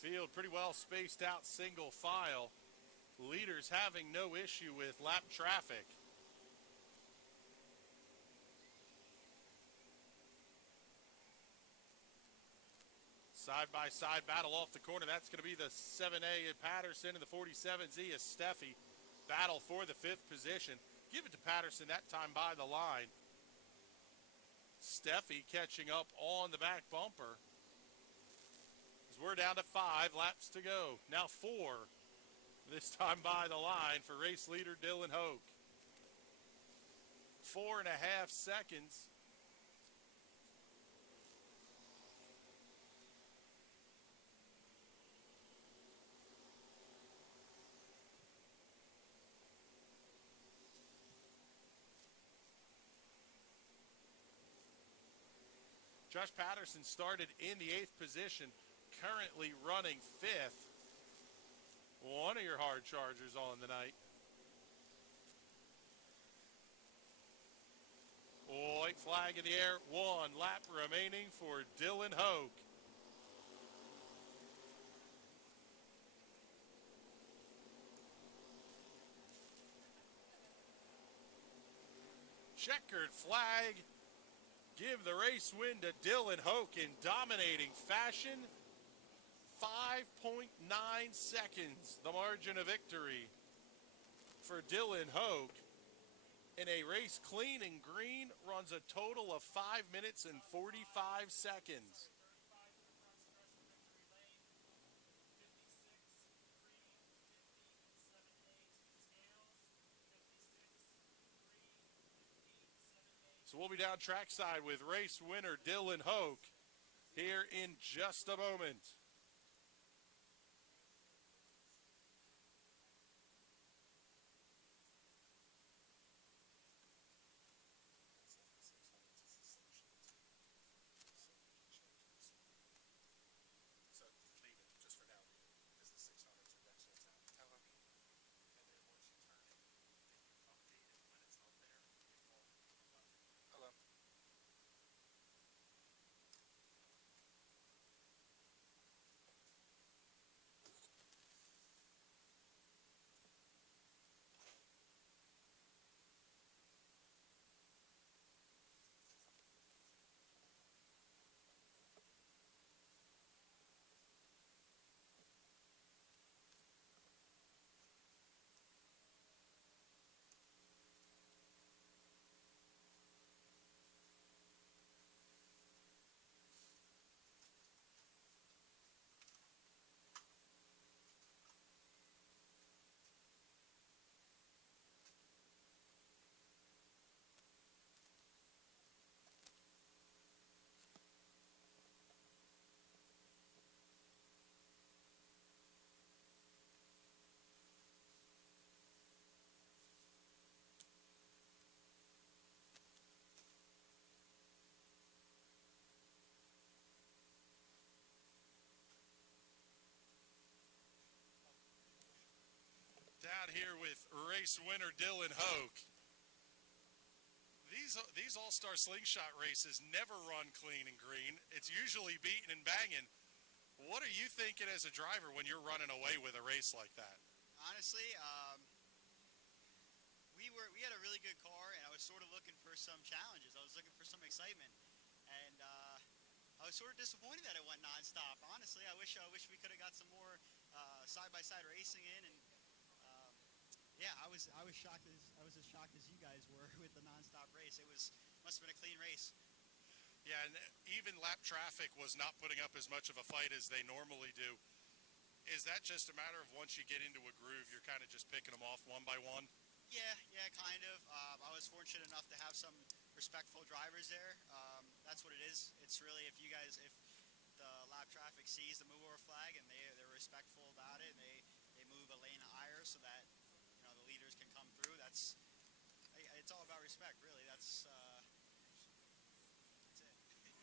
Field pretty well spaced out single file. Leaders having no issue with lap traffic. Side-by-side battle off the corner. That's going to be the 7A at Patterson and the 47Z of Steffi. Battle for the 5th position. Give it to Patterson that time by the line. Steffi catching up on the back bumper. We're down to 5 laps to go. Now 4. This time by the line for race leader Dylan Hoke. 4.5 seconds. Josh Patterson started in the 8th position. Currently running 5th. One of your hard chargers on the night. White flag in the air. 1 lap remaining for Dylan Hoke. Checkered flag. Give the race win to Dylan Hoke in dominating fashion. 5.9 seconds, the margin of victory for Dylan Hoke. In a race clean and green, runs a total of 5 minutes and 45 seconds. So we'll be down trackside with race winner Dylan Hoke here in just a moment. Down here with race winner Dylan Hoke. These all-star slingshot races never run clean and green. It's usually beating and banging. What are you thinking as a driver when you're running away with a race like that? Honestly, we had a really good car, and I was sort of looking for some challenges. I was looking for some excitement, and I was sort of disappointed that it went nonstop. Honestly, I wish we could have got some more side-by-side racing in, and yeah, I was shocked as shocked as you guys were with the nonstop race. Must have been a clean race. Yeah, and even lap traffic was not putting up as much of a fight as they normally do. Is that just a matter of once you get into a groove, you're kind of just picking them off one by one? Yeah, kind of. I was fortunate enough to have some respectful drivers there. That's what it is. It's really if the lap traffic sees the move over flag and they're respectful about it, and they move a lane higher so that the leaders can come through. It's all about respect, really. That's it.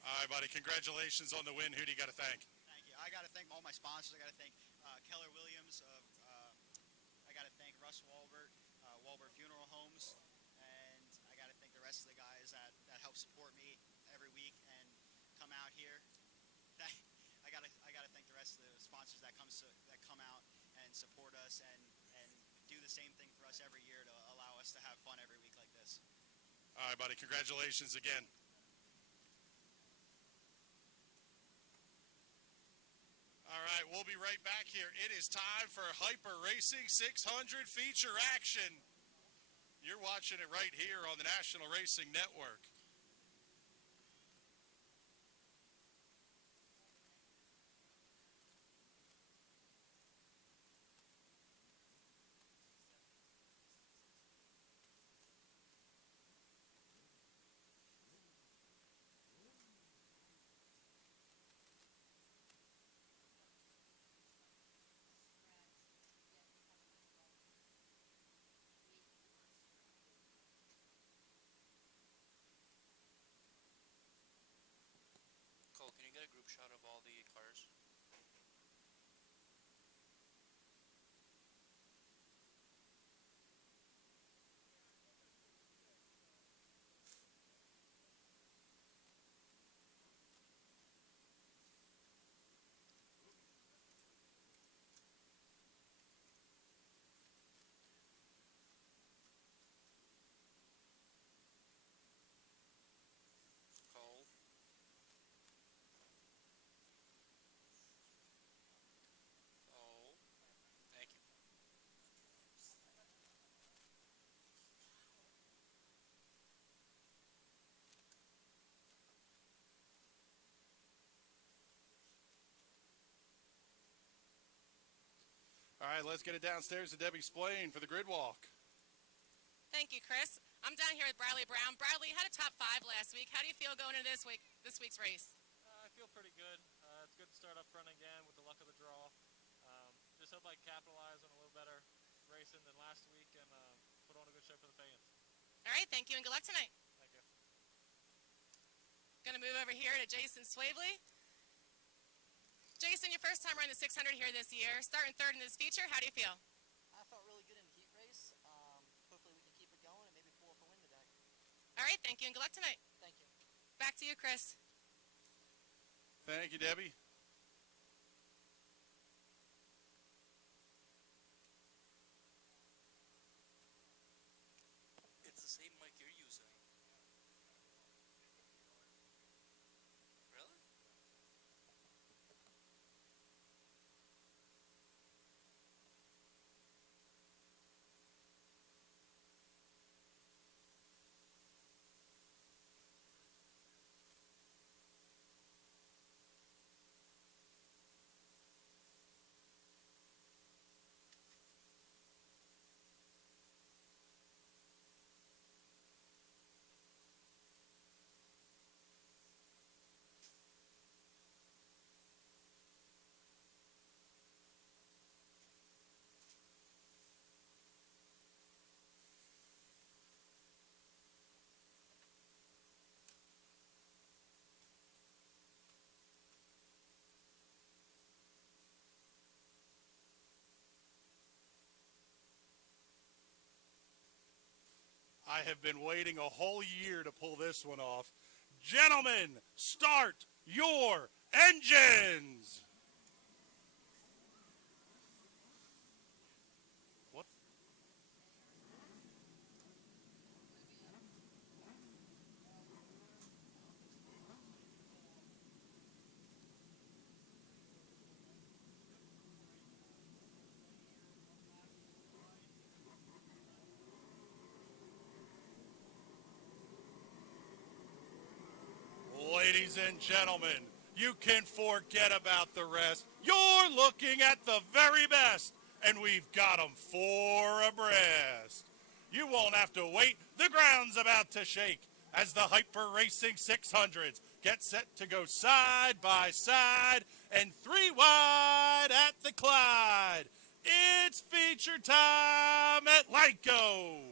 All right, buddy. Congratulations on the win. Who do you got to thank? Thank you. I got to thank all my sponsors. I got to thank Keller Williams. I got to thank Russ Walbert, Walbert Funeral Homes, and I got to thank the rest of the guys that help support me every week and come out here. I got to thank the rest of the sponsors that come out and support us and do the same thing for us every year to allow us to have fun every week like this. All right, buddy. Congratulations again. All right, we'll be right back here. It is time for Hyper Racing 600 feature action. You're watching it right here on the National Racing Network. Cole, can you get a group shot of all the cars? Cole? Oh, thank you. All right, let's get it downstairs to Debbie Splain for the grid walk. Thank you, Chris. I'm down here with Bradley Brown. Bradley, you had a top 5 last week. How do you feel going into this week's race? I feel pretty good. It's good to start up front again with the luck of the draw. Just hope I can capitalize on a little better racing than last week and put on a good show for the fans. All right, thank you, and good luck tonight. Thank you. Going to move over here to Jason Swavely. Jason, your first time running the 600 here this year, starting third in this feature. How do you feel? I felt really good in the heat race. Hopefully we can keep it going and maybe pull off a win today. All right, thank you, and good luck tonight. Thank you. Back to you, Chris. Thank you, Debbie. It's the same mic you're using. Really? I have been waiting a whole year to pull this one off. Gentlemen, start your engines! What? Ladies and gentlemen, you can forget about the rest. You're looking at the very best, and we've got them 4 abreast. You won't have to wait. The ground's about to shake as the Hyper Racing 600s get set to go side by side and 3 wide at the Clyde. It's feature time at Lanco.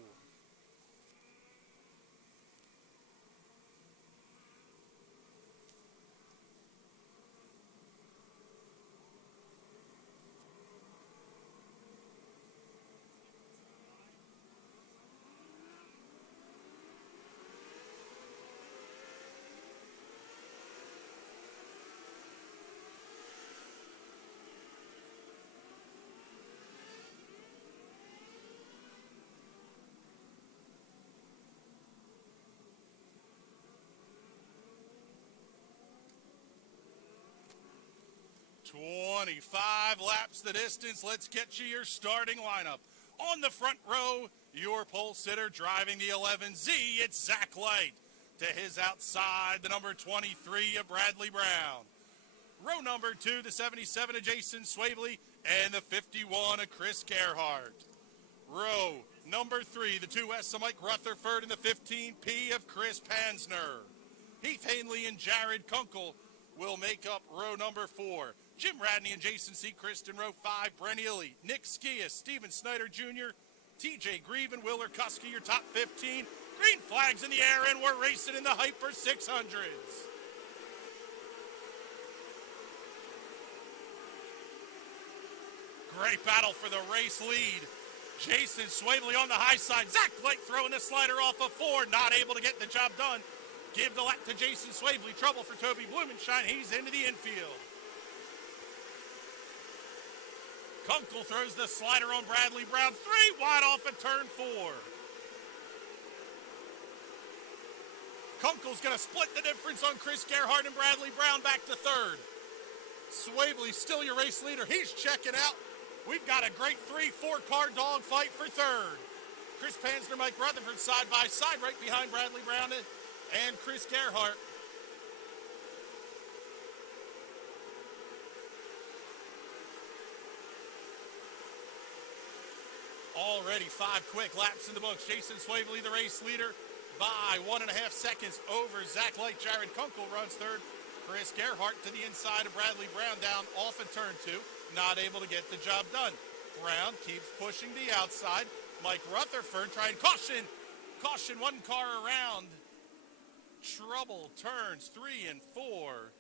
"25 laps the distance." Let's get you your starting lineup. On the front row, your pole sitter driving the 11Z, it's Zach Light. To his outside, the number 23 of Bradley Brown. Row number 2, the 77 of Jason Swavely, and the 51 of Chris Gerhardt. Row number 3, the 2S of Mike Rutherford, and the 15P of Chris Pansner. Heath Hanley and Jared Kunkel will make up row number 4. Jim Radney and Jason Seacrest in row 5. Brent Ely, Nick Skias, Steven Snyder Jr., TJ Grieve, and Willer Kuski, your top 15. Green flags in the air, and we're racing in the Hyper 600s. Great battle for the race lead. Jason Swavely on the high side. Zach Light throwing the slider off of 4, not able to get the job done. Give the lap to Jason Swavely. Trouble for Toby Blumenshine. He's into the infield. Kunkel throws the slider on Bradley Brown. 3 wide off at turn 4. Kunkel's going to split the difference on Chris Gerhardt and Bradley Brown back to 3rd. Swavely still your race leader. He's checking out. We've got a great 3-4 car dog fight for 3rd. Chris Pansner, Mike Rutherford side by side right behind Bradley Brown and Chris Gerhardt. Already 5 quick laps in the books. Jason Swavely, the race leader, by 1.5 seconds over Zach Light. Jared Kunkel runs third. Chris Gerhart to the inside of Bradley Brown down off in turn 2. Not able to get the job done. Brown keeps pushing the outside. Mike Rutherford trying caution. Caution, one car around. Trouble turns 3 and 4.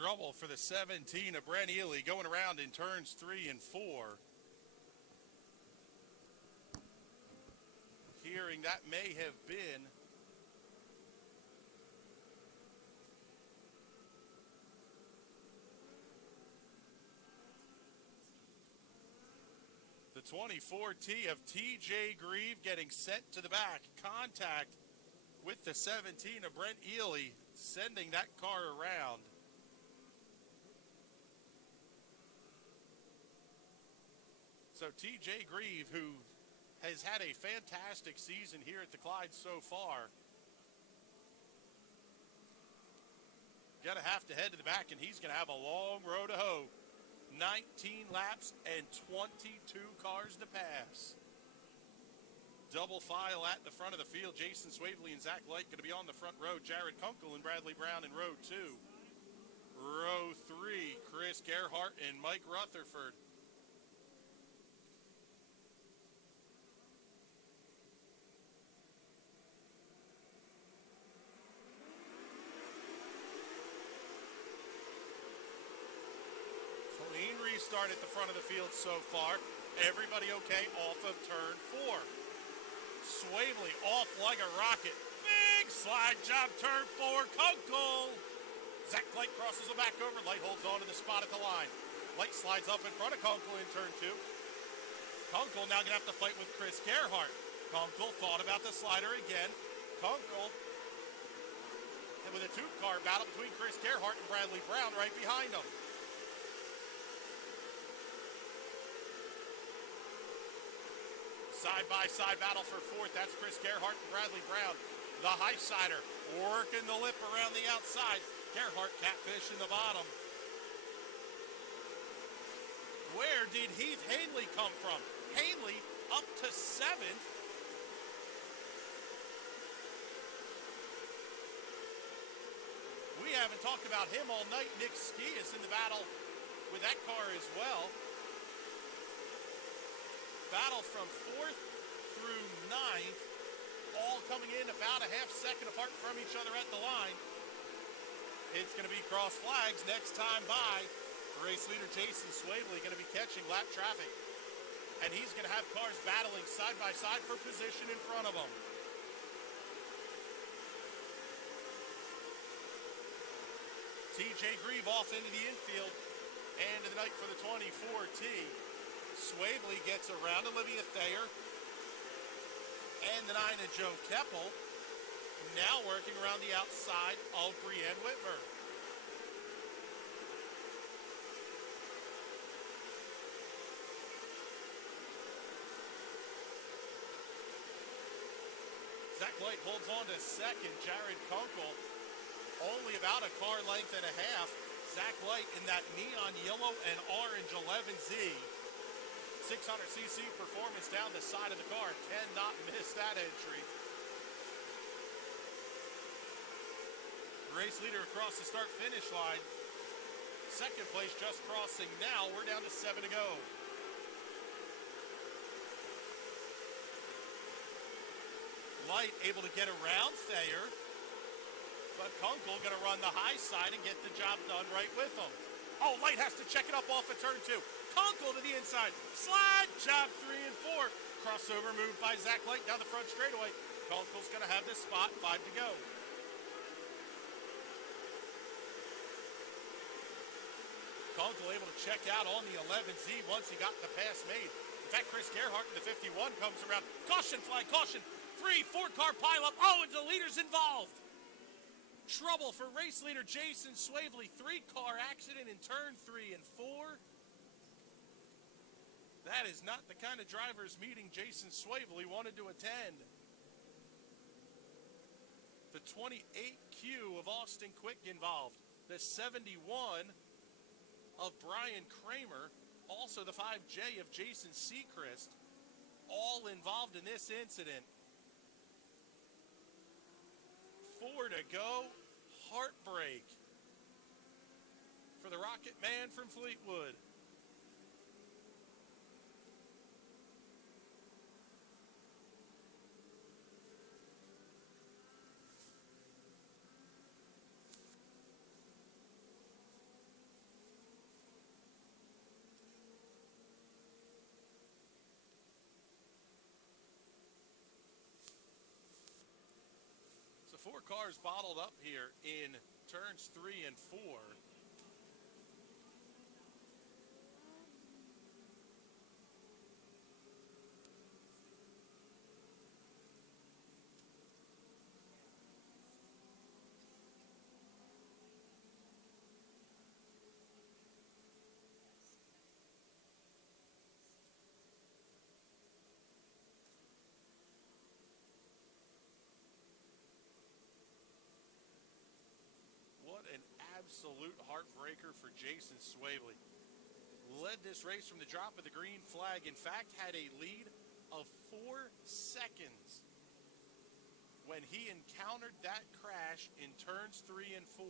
Trouble for the 17 of Brent Ely going around in turns 3 and 4. Hearing that may have been the 24T of TJ Grieve getting sent to the back. Contact with the 17 of Brent Ely, sending that car around. So TJ Grieve, who has had a fantastic season here at the Clyde so far, gonna have to head to the back, and he's gonna have a long road to hoe. 19 laps and 22 cars to pass. Double file at the front of the field. Jason Swavely and Zach Light gonna be on the front row. Jared Kunkel and Bradley Brown in row 2. Row 3, Chris Gerhart and Mike Rutherford. Clean restart at the front of the field so far. Everybody okay off of turn 4. Swavely off like a rocket. Big slide job, turn 4, Kunkel. Zach Light crosses the back over. Light holds on to the spot at the line. Light slides up in front of Kunkel in turn 2. Kunkel now going to have to fight with Chris Gerhart. Kunkel thought about the slider again. Kunkel, and with a two-car battle between Chris Gerhart and Bradley Brown right behind him. Side-by-side battle for 4th. That's Chris Gerhart and Bradley Brown. The high-sider working the lip around the outside. Gerhart catfish in the bottom. Where did Heath Hanley come from? Hanley up to 7th. We haven't talked about him all night. Nick Ski is in the battle with that car as well. Battle from 4th through 9th, all coming in about a half second apart from each other at the line. It's going to be cross flags next time by. Race leader Jason Swavely going to be catching lap traffic. And he's going to have cars battling side by side for position in front of him. TJ Grieve off into the infield. And to the night for the 24T. Swavely gets around Olivia Thayer and the 9 of Joe Keppel. Now working around the outside of Brienne Whitmer. Zach Light holds on to 2nd. Jared Kunkel only about a car length and a half. Zach Light in that neon yellow and orange 11Z. 600cc performance down the side of the car. Cannot miss that entry. Race leader across the start-finish line. 2nd place just crossing now. We're down to 7 to go. Light able to get around Thayer. But Kunkel going to run the high side and get the job done right with him. Oh, Light has to check it up off of turn 2. Kunkel to the inside. Slide job 3 and 4. Crossover move by Zach Light down the front straightaway. Kunkel's going to have this spot. 5 to go. Kunkel able to check out on the 11Z once he got the pass made. In fact, Chris Gerhart in the 51 comes around. Caution flag, caution. 3, 4-car pileup. Oh, and the leader's involved. Trouble for race leader Jason Swavely. 3-car accident in turn 3 and 4. That is not the kind of drivers meeting Jason Swavely wanted to attend. The 28Q of Austin Quick involved. The 71 of Brian Kramer. Also the 5J of Jason Seacrest. All involved in this incident. 4 to go. Heartbreak for the Rocket Man from Fleetwood. So 4 cars bottled up here in turns 3 and 4. What an absolute heartbreaker for Jason Swavely. Led this race from the drop of the green flag. In fact, had a lead of 4 seconds when he encountered that crash in turns 3 and 4.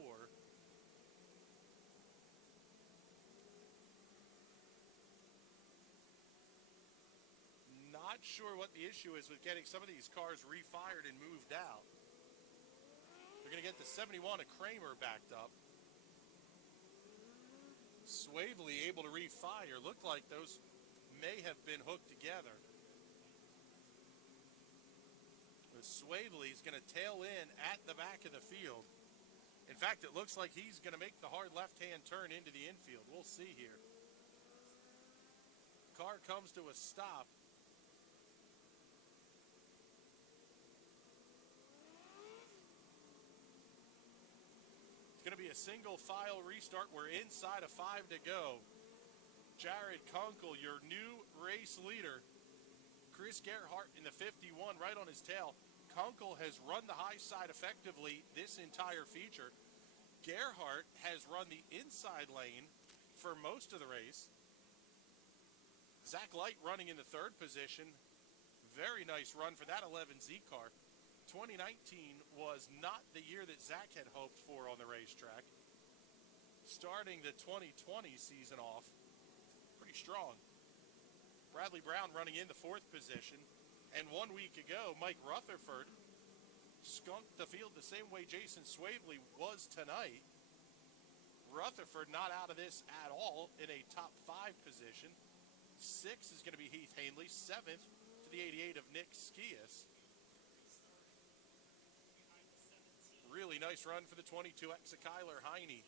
Not sure what the issue is with getting some of these cars refired and moved out. They're going to get the 71 of Kramer backed up. Swavely able to refire. Looked like those may have been hooked together. But Swavely's going to tail in at the back of the field. In fact, it looks like he's going to make the hard left-hand turn into the infield. We'll see here. Car comes to a stop. It's going to be a single file restart. We're inside of 5 to go. Jared Kunkel, your new race leader. Chris Gerhardt in the 51 right on his tail. Kunkel has run the high side effectively this entire feature. Gerhardt has run the inside lane for most of the race. Zach Light running in the 3rd position. Very nice run for that 11Z car. 2019 was not the year that Zach had hoped for on the racetrack. Starting the 2020 season off pretty strong. Bradley Brown running in the 4th position. And 1 week ago, Mike Rutherford skunked the field the same way Jason Swavely was tonight. Rutherford not out of this at all in a top 5 position. 6th is going to be Heath Hanley. 7th to the 88 of Nick Skias. Really nice run for the 22X of Kyler Heine,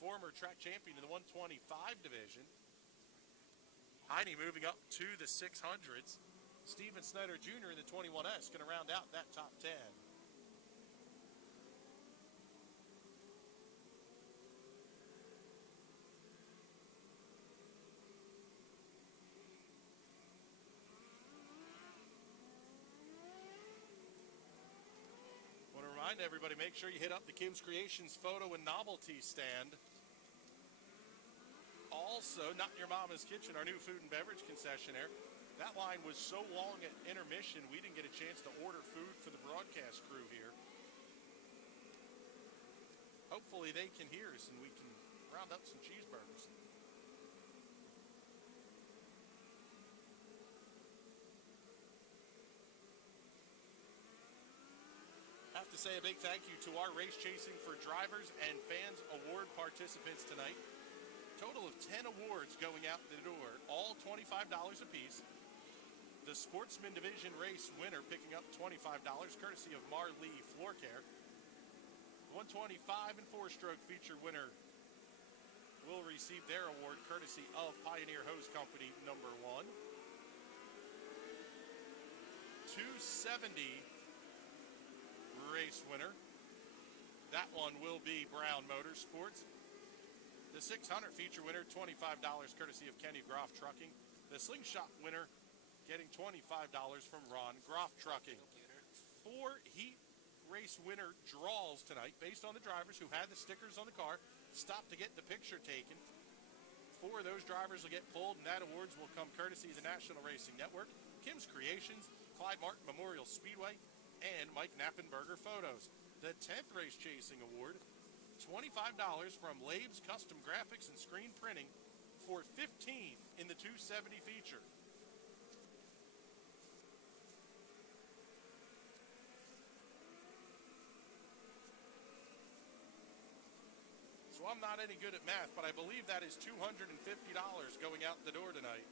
former track champion in the 125 division. Heine moving up to the 600s. Steven Snyder Jr. in the 21S going to round out that top 10. Everybody, make sure you hit up the Kim's Creations photo and novelty stand. Also, Not Your Mama's Kitchen, our new food and beverage concessionaire. That line was so long at intermission, we didn't get a chance to order food for the broadcast crew here. Hopefully they can hear us and we can round up some cheeseburgers. Have to say a big thank you to our Race Chasing for Drivers and Fans Award participants tonight. Total of 10 awards going out the door, all $25 a piece. The Sportsman Division race winner picking up $25, courtesy of Marlee Floor Care. 125 and 4-stroke feature winner will receive their award courtesy of Pioneer Hose Company #1. 270 race winner. That one will be Brown Motorsports. The 600 feature winner, $25 courtesy of Kenny Groff Trucking. The Slingshot winner getting $25 from Ron Groff Trucking. 4 heat race winner draws tonight based on the drivers who had the stickers on the car, stopped to get the picture taken. 4 of those drivers will get pulled, and that awards will come courtesy of the National Racing Network, Kim's Creations, Clyde Martin Memorial Speedway, and Mike Knappenberger Photos. The 10th Race Chasing Award, $25 from Labes Custom Graphics and Screen Printing for 15 in the 270 feature. So I'm not any good at math, but I believe that is $250 going out the door tonight.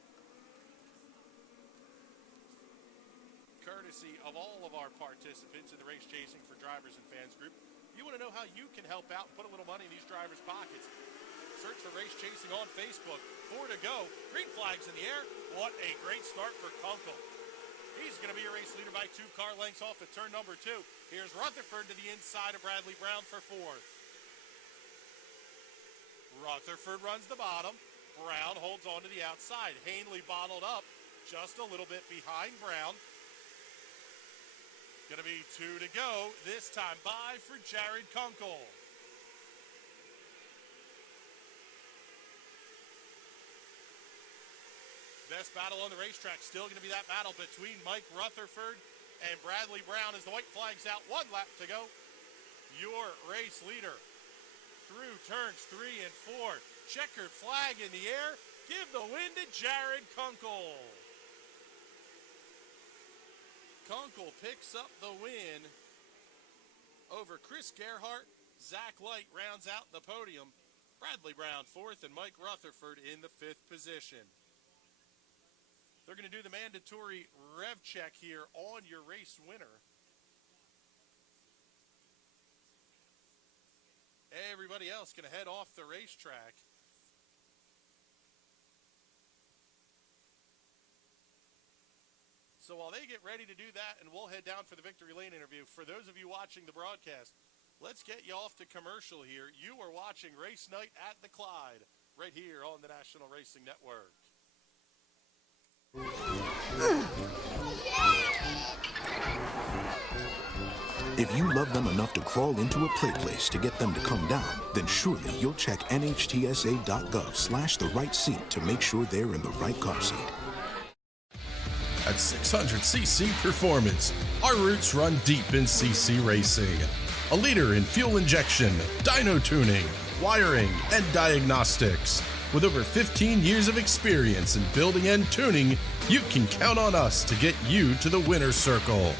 Courtesy of all of our participants in the Race Chasing for Drivers and Fans group. You want to know how you can help out and put a little money in these drivers' pockets? Search for Race Chasing on Facebook. 4 to go. Green flags in the air. What a great start for Kunkel. He's going to be a race leader by 2 car lengths off at turn number 2. Here's Rutherford to the inside of Bradley Brown for 4th. Rutherford runs the bottom. Brown holds on to the outside. Hanley bottled up just a little bit behind Brown. Going to be 2 to go. This time by for Jared Kunkel. Best battle on the racetrack. Still going to be that battle between Mike Rutherford and Bradley Brown as the white flag's out. 1 lap to go. Your race leader through turns 3 and 4. Checkered flag in the air. Give the win to Jared Kunkel. Kunkel picks up the win over Chris Gerhart. Zach Light rounds out the podium. Bradley Brown 4th and Mike Rutherford in the 5th position. They're going to do the mandatory rev check here on your race winner. Everybody else going to head off the racetrack. So while they get ready to do that, and we'll head down for the Victory Lane interview, for those of you watching the broadcast, let's get you off to commercial here. You are watching Race Night at the Clyde, right here on the National Racing Network. If you love them enough to crawl into a play place to get them to come down, then surely you'll check nhtsa.gov/the-right seat to make sure they're in the right car seat. At 600cc Performance, our roots run deep in CC racing. A leader in fuel injection, dyno tuning, wiring, and diagnostics. With over 15 years of experience in building and tuning, you can count on us to get you to the winner's circle.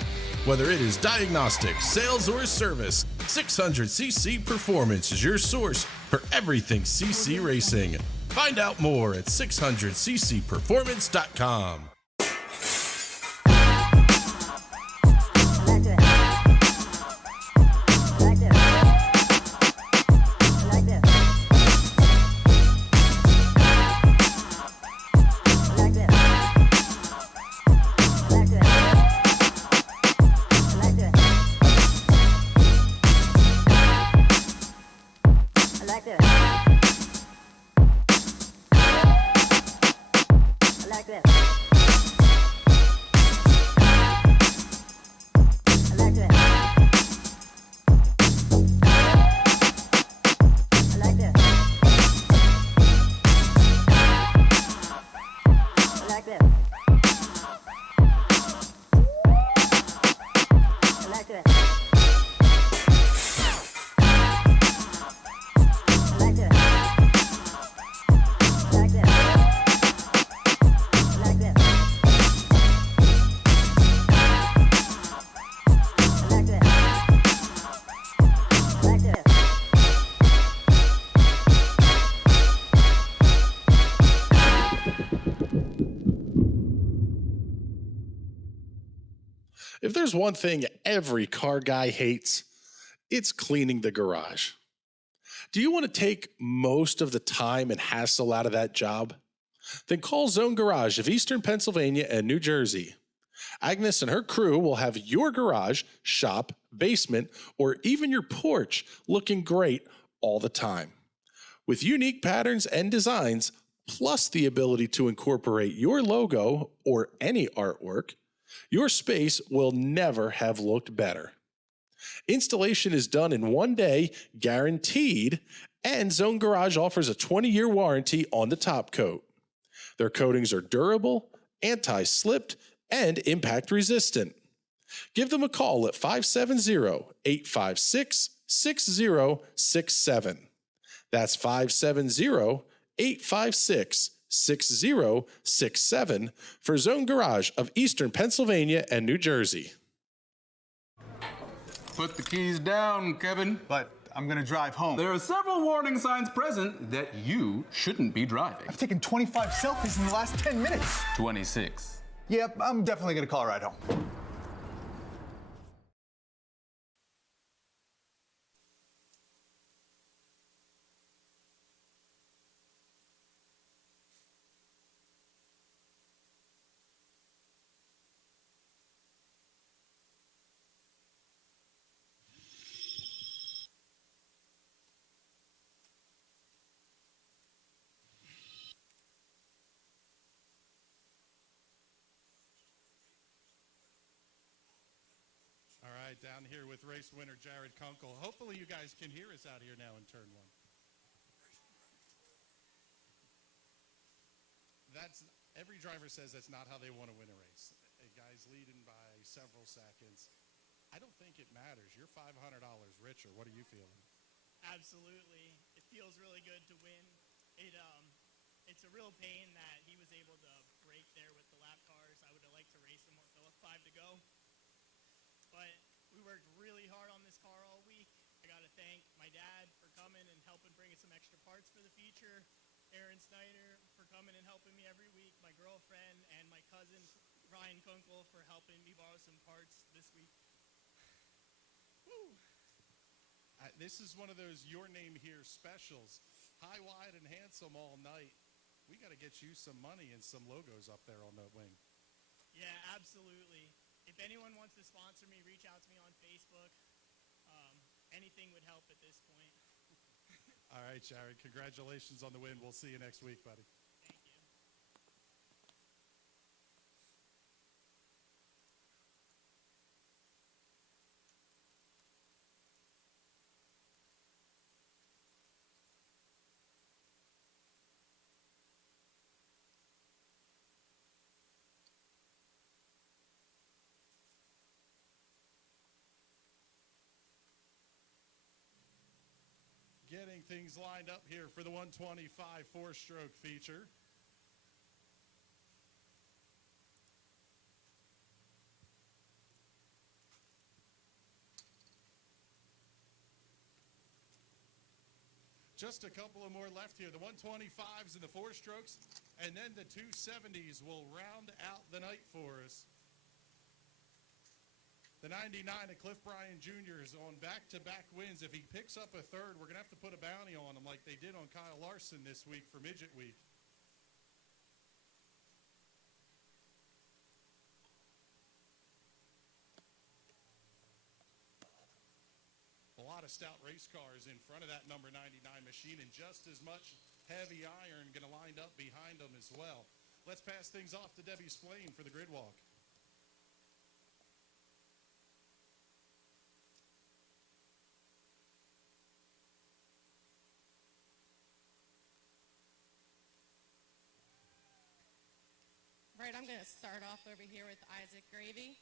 Whether it is diagnostics, sales, or service, 600cc Performance is your source for everything CC racing. Find out more at 600ccperformance.com. If there's one thing every car guy hates, it's cleaning the garage. Do you want to take most of the time and hassle out of that job? Then call Zone Garage of Eastern Pennsylvania and New Jersey. Agnes and her crew will have your garage, shop, basement, or even your porch looking great all the time. With unique patterns and designs, plus the ability to incorporate your logo or any artwork, your space will never have looked better. Installation is done in 1 day, guaranteed, and Zone Garage offers a 20-year warranty on the top coat. Their coatings are durable, anti-slipped, and impact resistant. Give them a call at 570-856-6067. That's 570-856-6067 for Zone Garage of Eastern Pennsylvania and New Jersey. Put the keys down, Kevin. But I'm gonna drive home. There are several warning signs present that you shouldn't be driving. I've taken 25 selfies in the last 10 minutes. 26. Yep, I'm definitely gonna call a ride home. All right, down here with race winner Jared Kunkel. Hopefully you guys can hear us out here now in turn one. Every driver says that's not how they want to win a race. A guy's leading by several seconds. I don't think it matters. You're $500 richer. What are you feeling? Absolutely. It feels really good to win. It's a real pain that he was able to break there with the lap cars. I would have liked to race him with the 5 to go. But we worked really hard on this car all week. I got to thank my dad for coming and helping bring us some extra parts for the feature. Aaron Snyder for coming and helping me every week. My girlfriend and my cousin, Ryan Kunkel, for helping me borrow some parts this week. Woo! This is one of those Your Name Here specials. High, wide, and handsome all night. We got to get you some money and some logos up there on the wing. Yeah, absolutely. If anyone wants to sponsor me, reach out to me on Facebook. Anything would help at this point. All right, Jared, congratulations on the win. We'll see you next week, buddy. Thank you. Getting things lined up here for the 125 four-stroke feature. Just a couple of more left here. The 125s and the four-strokes, and then the 270s will round out the night for us. The 99 of Cliff Bryan Jr. is on back-to-back wins. If he picks up a third, we're going to have to put a bounty on him like they did on Kyle Larson this week for Midget Week. A lot of stout race cars in front of that number 99 machine, and just as much heavy iron going to line up behind them as well. Let's pass things off to Debbie Splain for the grid walk. Right, I'm going to start off over here with Isaac Gravy.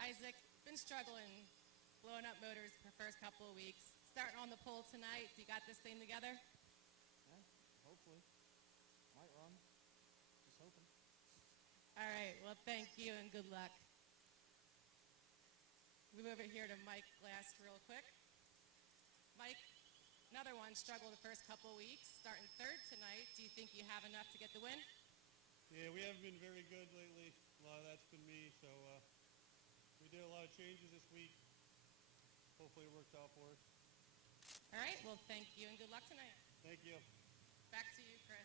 Isaac, been struggling, blowing up motors for the first couple of weeks. Starting on the pole tonight. You got this thing together? Yeah, hopefully. Might run. Just hoping. All right, well, thank you and good luck. Move over here to Mike Glass real quick. Mike, another one struggled the first couple of weeks. Starting third tonight. Do you think you have enough to get the win? Yeah, we haven't been very good lately. A lot of that's been me. So we did a lot of changes this week. Hopefully it works out for us. All right, well, thank you and good luck tonight. Thank you. Back to you, Chris.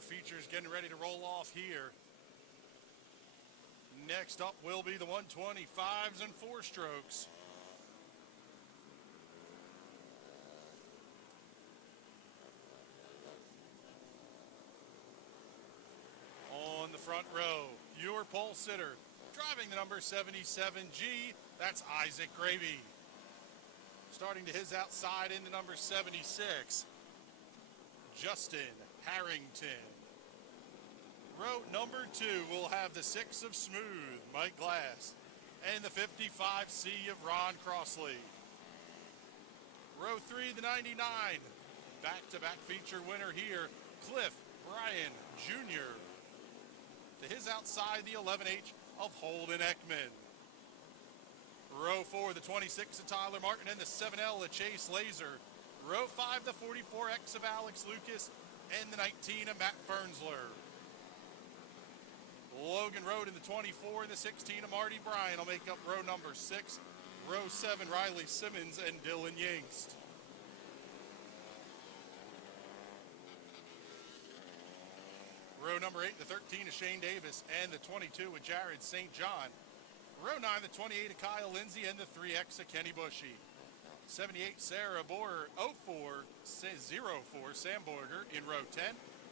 number features getting ready to roll off here. Next up will be the 125s and 4-strokes. On the front row, your pole sitter, driving the number 77G, that's Isaac Gravy. Starting to his outside in the number 76, Justin Harrington. Row number 2 will have the 6 of Smooth, Mike Glass, and the 55C of Ron Crossley. Row 3, the 99, back-to-back feature winner here, Cliff Bryan Jr. To his outside, the 11H of Holden Ekman. Row 4, the 26 of Tyler Martin and the 7L of Chase Laser. Row 5, the 44X of Alex Lucas and the 19 of Matt Fernsler. Logan Road in the 24 and the 16 of Marty Bryan will make up row number 6. Row 7, Riley Simmons and Dylan Yingst. Row number 8, the 13 of Shane Davis and the 22 of Jared St. John. Row 9, the 28 of Kyle Lindsay and the 3X of Kenny Bushy. 78 Sarah Borer, 04 Sam Borger in row 10.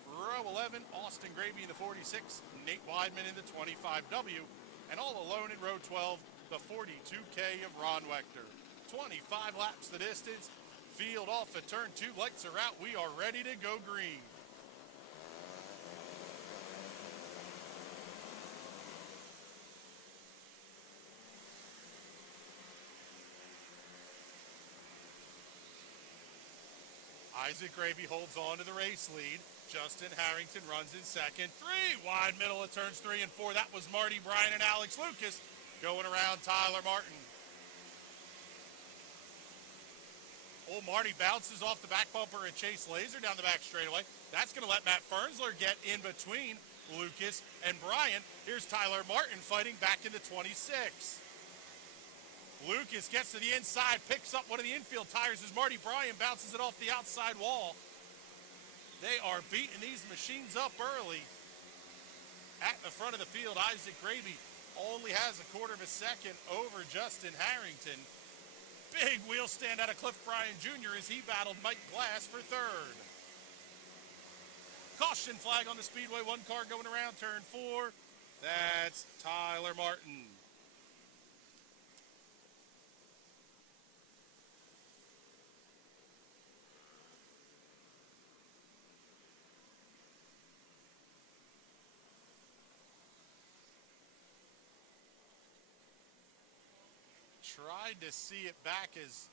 Row 11, Austin Gravy in the 46, Nate Weidman in the 25W. And all alone in row 12, the 42K of Ron Wechter. 25 laps the distance. Field off at turn 2, lights are out. We are ready to go green. Isaac Gravy holds on to the race lead. Justin Harrington runs in second. 3 wide middle of turns 3 and 4. That was Marty Bryan and Alex Lucas going around Tyler Martin. Old Marty bounces off the back bumper and Chase Laser down the back straightaway. That's going to let Matt Fernsler get in between Lucas and Bryan. Here's Tyler Martin fighting back in the 26. Lucas gets to the inside, picks up one of the infield tires as Marty Bryan bounces it off the outside wall. They are beating these machines up early. At the front of the field, Isaac Gravy only has a quarter of a second over Justin Harrington. Big wheel stand out of Cliff Bryan Jr. as he battled Mike Glass for third. Caution flag on the Speedway, 1 car going around turn 4. That's Tyler Martin. Tried to see it back as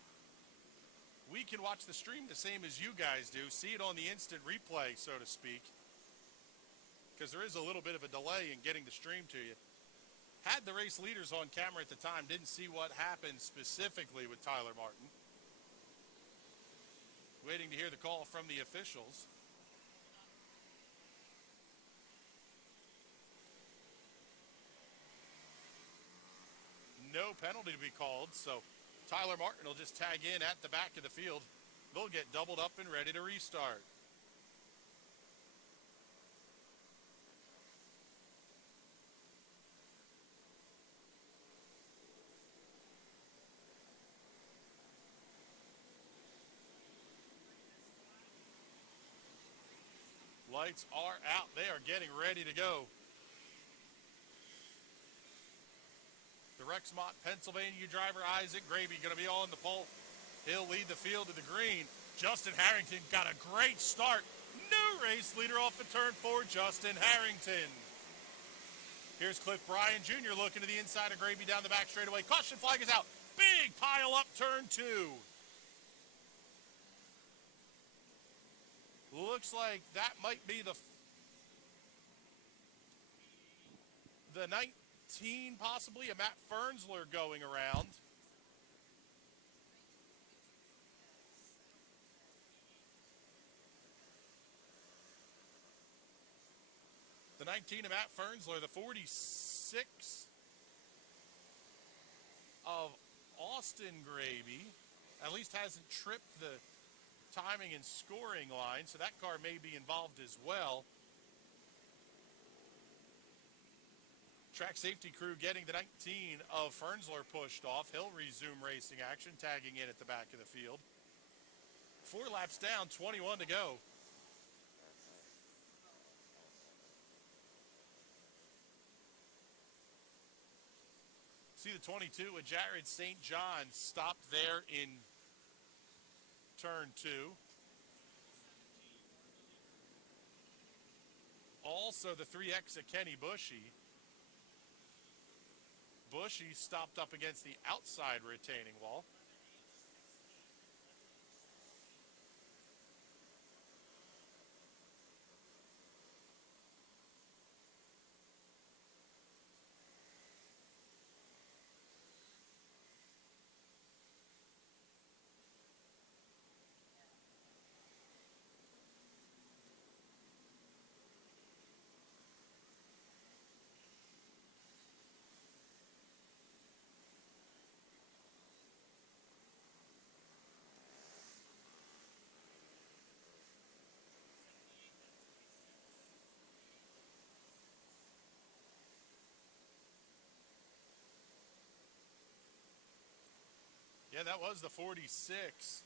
we can watch the stream the same as you guys do. See it on the instant replay, so to speak. Because there is a little bit of a delay in getting the stream to you. Had the race leaders on camera at the time, didn't see what happened specifically with Tyler Martin. Waiting to hear the call from the officials. No penalty to be called, so Tyler Martin will just tag in at the back of the field. They'll get doubled up and ready to restart. Lights are out. They are getting ready to go. The Rexmont, Pennsylvania driver Isaac Gravy going to be on the pole. He'll lead the field to the green. Justin Harrington got a great start. New race leader off of turn 4, Justin Harrington. Here's Cliff Bryan Jr. looking to the inside of Gravy down the back straightaway. Caution flag is out. Big pile up turn 2. Looks like that might be the 19 possibly, a Matt Fernsler going around. The 19 of Matt Fernsler, the 46 of Austin Gravy, at least hasn't tripped the timing and scoring line, so that car may be involved as well. Track safety crew getting the 19 of Fernsler pushed off. He'll resume racing action, tagging in at the back of the field. 4 laps down, 21 to go. See the 22 with Jared St. John stopped there in turn 2. Also the 3X of Kenny Bushy. Bushy stopped up against the outside retaining wall. Yeah, that was the 46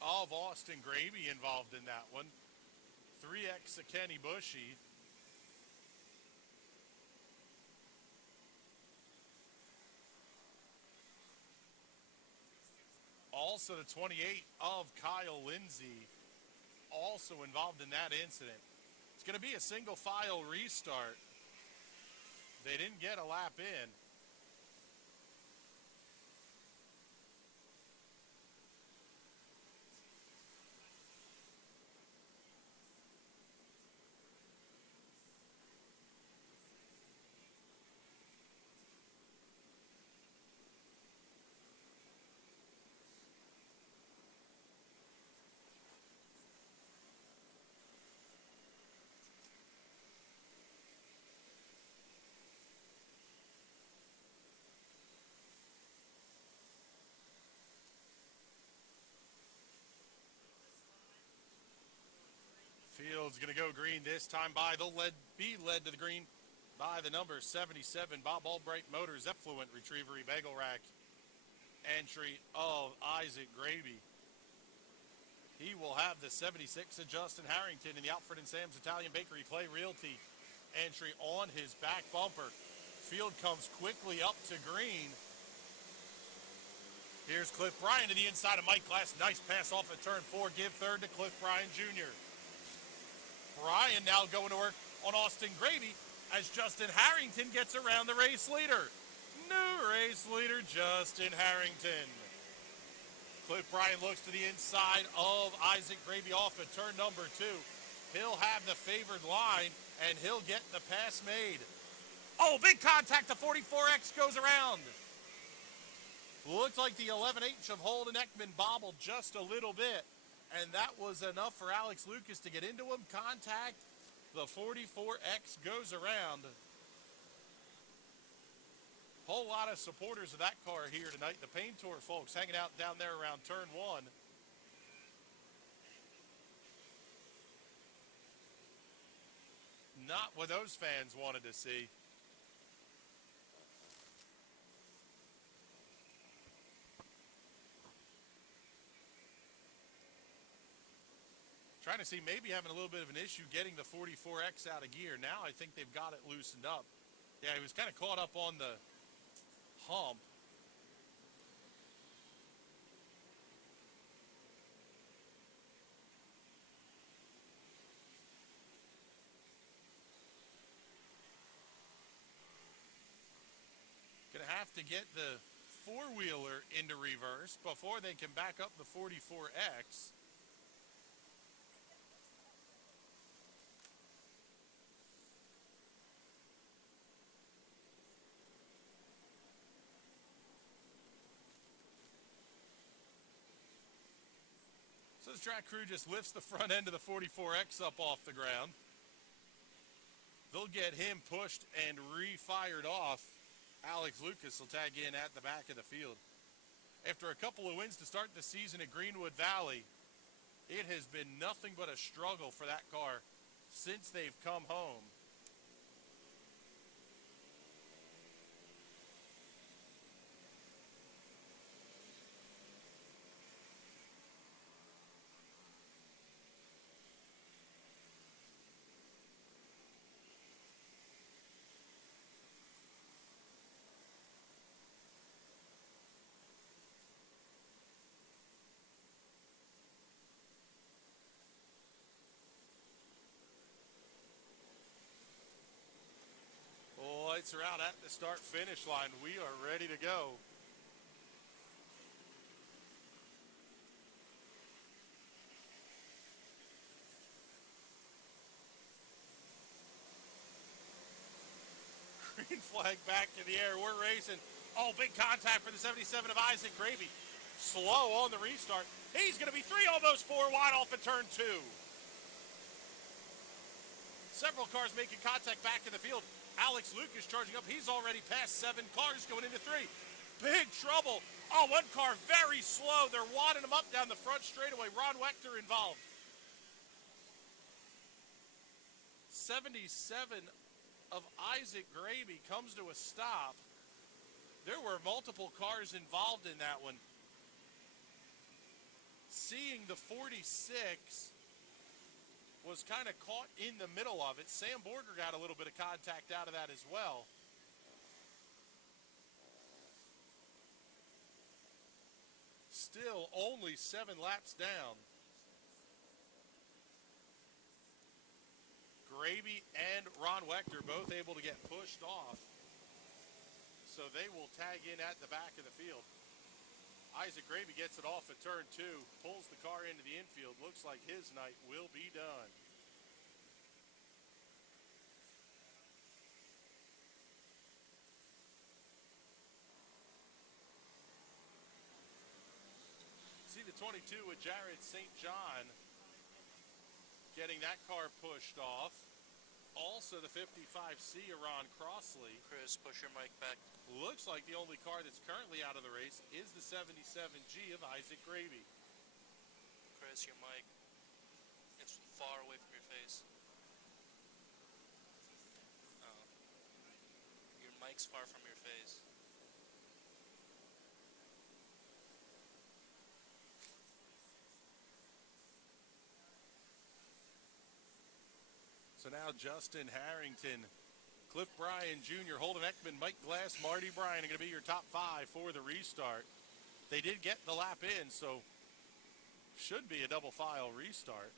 of Austin Gravy involved in that one. 3X of Kenny Bushy. Also the 28 of Kyle Lindsay, also involved in that incident. It's going to be a single file restart. They didn't get a lap in. Field's going to go green this time by. They'll be led to the green by the number 77 Bob Albright Motors Effluent Retrievery Bagel Rack entry of Isaac Gravy. He will have the 76 of Justin Harrington in the Alfred and Sam's Italian Bakery Clay Realty entry on his back bumper. Field comes quickly up to green. Here's Cliff Bryan to the inside of Mike Glass. Nice pass off at turn 4. Give third to Cliff Bryan Jr. Bryan now going to work on Austin Gravy as Justin Harrington gets around the race leader. New race leader, Justin Harrington. Cliff Bryan looks to the inside of Isaac Gravy off at turn number 2. He'll have the favored line, and he'll get the pass made. Oh, big contact. The 44X goes around. Looked like the 11H of Holden Ekman bobbled just a little bit, and that was enough for Alex Lucas to get into him. Contact. The 44X goes around. Whole lot of supporters of that car here tonight. The Pain Tour folks hanging out down there around turn 1. Not what those fans wanted to see. Trying to see maybe having a little bit of an issue getting the 44X out of gear. Now I think they've got it loosened up. Yeah, he was kind of caught up on the hump. Gonna have to get the four-wheeler into reverse before they can back up the 44X. So the track crew just lifts the front end of the 44X up off the ground. They'll get him pushed and re-fired off. Alex Lucas will tag in at the back of the field. After a couple of wins to start the season at Greenwood Valley, it has been nothing but a struggle for that car since they've come home. Lights are out at the start-finish line. We are ready to go. Green flag back in the air. We're racing. Oh, big contact for the 77 of Isaac Gravy. Slow on the restart. He's going to be 3, almost 4 wide off at turn 2. Several cars making contact back in the field. Alex Lucas charging up. He's already passed 7 cars going into 3. Big trouble. Oh, one car very slow. They're wadding him up down the front straightaway. Ron Wechter involved. 77 of Isaac Gravy comes to a stop. There were multiple cars involved in that one. Seeing the 46 was kind of caught in the middle of it. Sam Borger got a little bit of contact out of that as well. Still only 7 laps down. Gravy and Ron Wechter both able to get pushed off. So they will tag in at the back of the field. Isaac Gravy gets it off at turn 2, pulls the car into the infield. Looks like his night will be done. See the 22 with Jared St. John getting that car pushed off. Also the 55C, Ron Crossley. Chris, push your mic back. Looks like the only car that's currently out of the race is the 77G of Isaac Gravy. Chris, your mic. It's far away from your face. Oh. Your mic's far from your face. So now Justin Harrington, Cliff Bryan Jr., Holden Ekman, Mike Glass, Marty Bryan are going to be your top 5 for the restart. They did get the lap in, so should be a double file restart.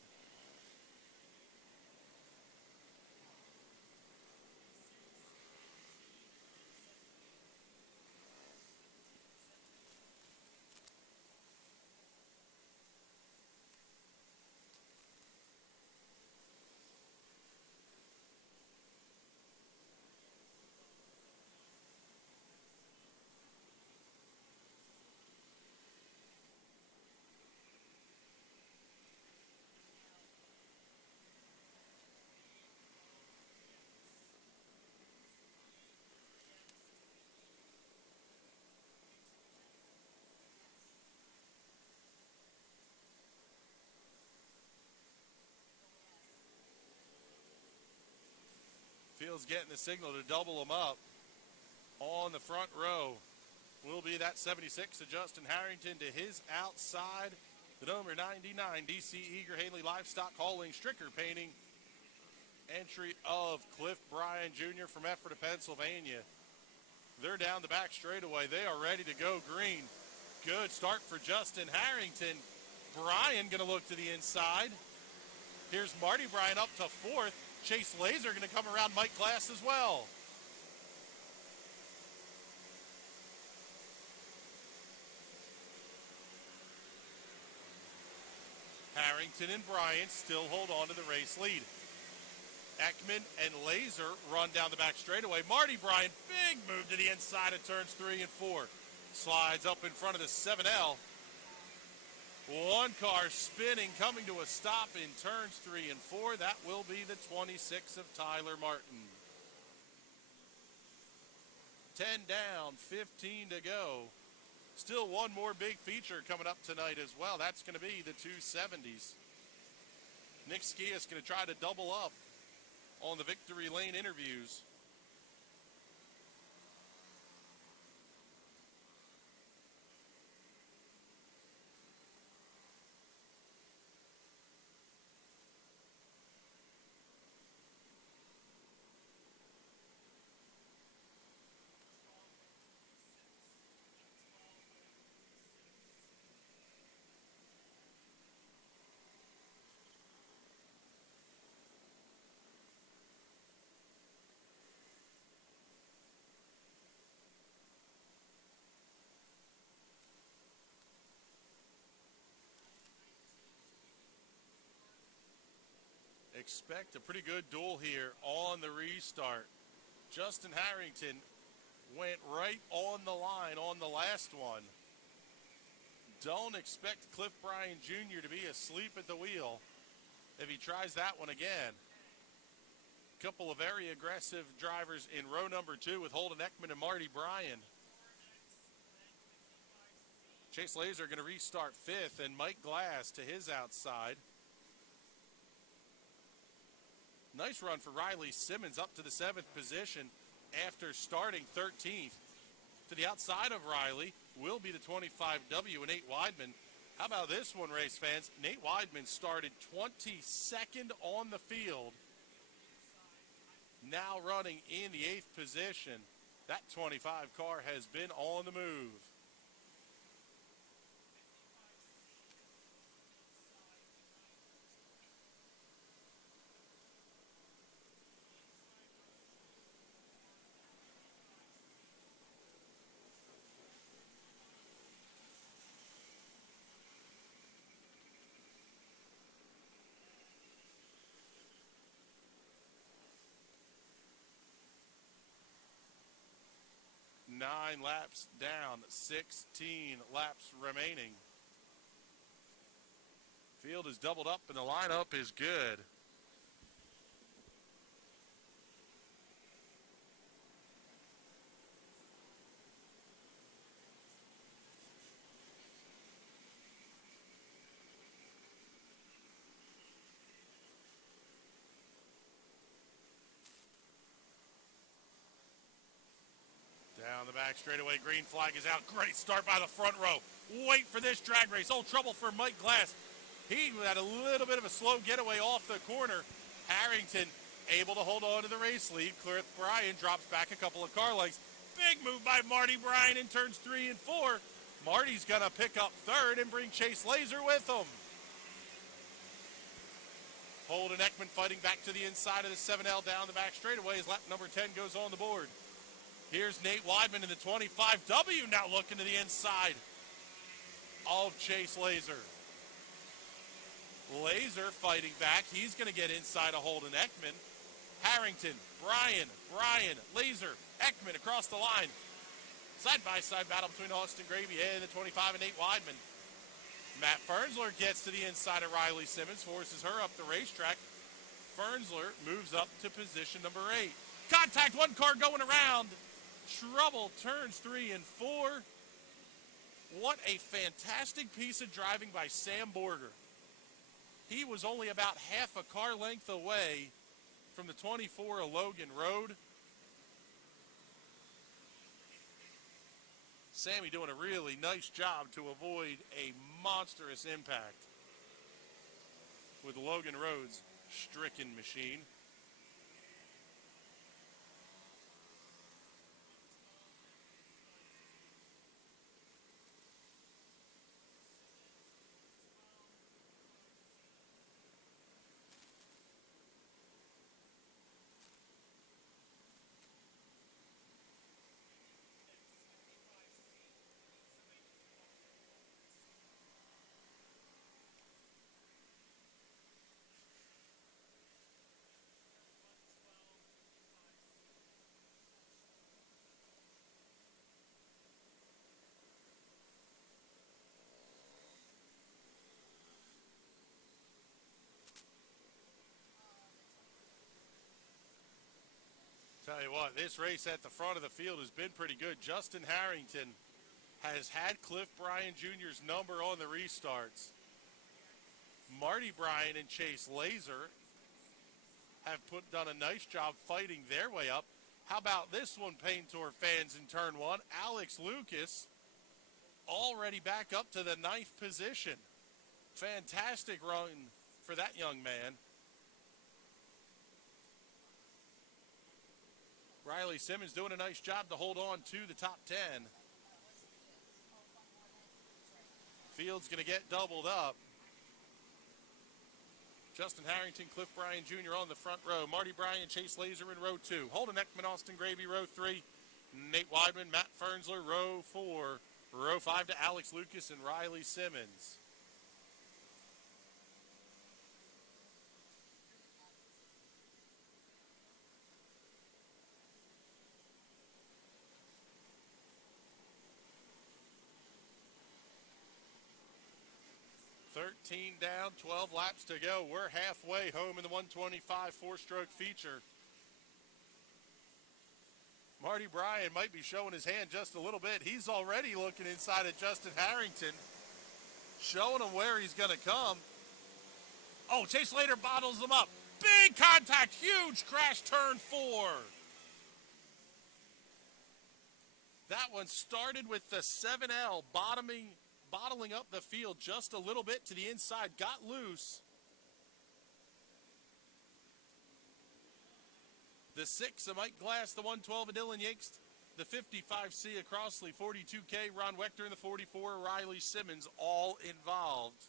Field's getting the signal to double them up. On the front row will be that 76 of Justin Harrington to his outside. The number 99, DC Eager Haley Livestock Hauling, Stricker Painting. Entry of Cliff Bryan Jr. from Ephrata, Pennsylvania. They're down the back straightaway. They are ready to go green. Good start for Justin Harrington. Bryan going to look to the inside. Here's Marty Bryan up to 4th. Chase Laser going to come around Mike Glass as well. Harrington and Bryan still hold on to the race lead. Ekman and Laser run down the back straightaway. Marty Bryan, big move to the inside of turns 3 and 4. Slides up in front of the 7L. One car spinning, coming to a stop in turns 3 and 4. That will be the 26 of Tyler Martin. 10 down, 15 to go. Still one more big feature coming up tonight as well. That's going to be the 270s. Nick Skias going to try to double up on the Victory Lane interviews. Expect a pretty good duel here on the restart. Justin Harrington went right on the line on the last one. Don't expect Cliff Bryan Jr. to be asleep at the wheel if he tries that one again. Couple of very aggressive drivers in row number 2 with Holden Ekman and Marty Bryan. Chase Laser going to restart 5th, and Mike Glass to his outside. Nice run for Riley Simmons up to the 7th position after starting 13th. To the outside of Riley will be the 25W and Nate Weidman. How about this one, race fans? Nate Weidman started 22nd on the field. Now running in the 8th position. That 25 car has been on the move. Nine laps down, 16 laps remaining. Field is doubled up and the lineup is good. Down the back straightaway, green flag is out. Great start by the front row. Wait for this drag race. Oh, trouble for Mike Glass. He had a little bit of a slow getaway off the corner. Harrington able to hold on to the race lead. Cliff Bryan drops back a couple of car lengths. Big move by Marty Bryan in turns 3 and 4. Marty's going to pick up 3rd and bring Chase Laser with him. Holden Ekman fighting back to the inside of the 7L down the back straightaway as lap number 10 goes on the board. Here's Nate Weidman in the 25W now looking to the inside of Chase Laser. Laser fighting back. He's going to get inside of Holden Ekman. Harrington, Bryan, Laser, Ekman across the line. Side-by-side battle between Austin Gravy and the 25 and Nate Weidman. Matt Fernsler gets to the inside of Riley Simmons, forces her up the racetrack. Fernsler moves up to position number 8. Contact, one car going around. Trouble, turns 3 and 4. What a fantastic piece of driving by Sam Borger. He was only about half a car length away from the 24 of Logan Road. Sammy doing a really nice job to avoid a monstrous impact with Logan Road's stricken machine. Tell you what, this race at the front of the field has been pretty good. Justin Harrington has had Cliff Bryan Jr.'s number on the restarts. Marty Bryan and Chase Laser have done a nice job fighting their way up. How about this one, Paint Tour fans, in turn 1? Alex Lucas already back up to the 9th position. Fantastic run for that young man. Riley Simmons doing a nice job to hold on to the top 10. Field's going to get doubled up. Justin Harrington, Cliff Bryan Jr. on the front row. Marty Bryan, Chase Laser in row 2. Holden Ekman, Austin Gravy, row 3. Nate Weidman, Matt Fernsler, row 4. Row 5 to Alex Lucas and Riley Simmons. 13 down, 12 laps to go. We're halfway home in the 125 four-stroke feature. Marty Bryan might be showing his hand just a little bit. He's already looking inside at Justin Harrington, showing him where he's going to come. Oh, Chase Slater bottles them up. Big contact, huge crash, turn 4. That one started with the 7L bottling up the field just a little bit to the inside, got loose. The 6 of Mike Glass, the 112 of Dylan Yakes, the 55C of Crossley, 42K Ron Wechter, and the 44 Riley Simmons, all involved.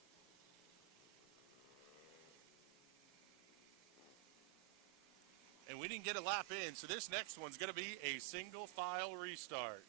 And we didn't get a lap in, so this next one's going to be a single file restart.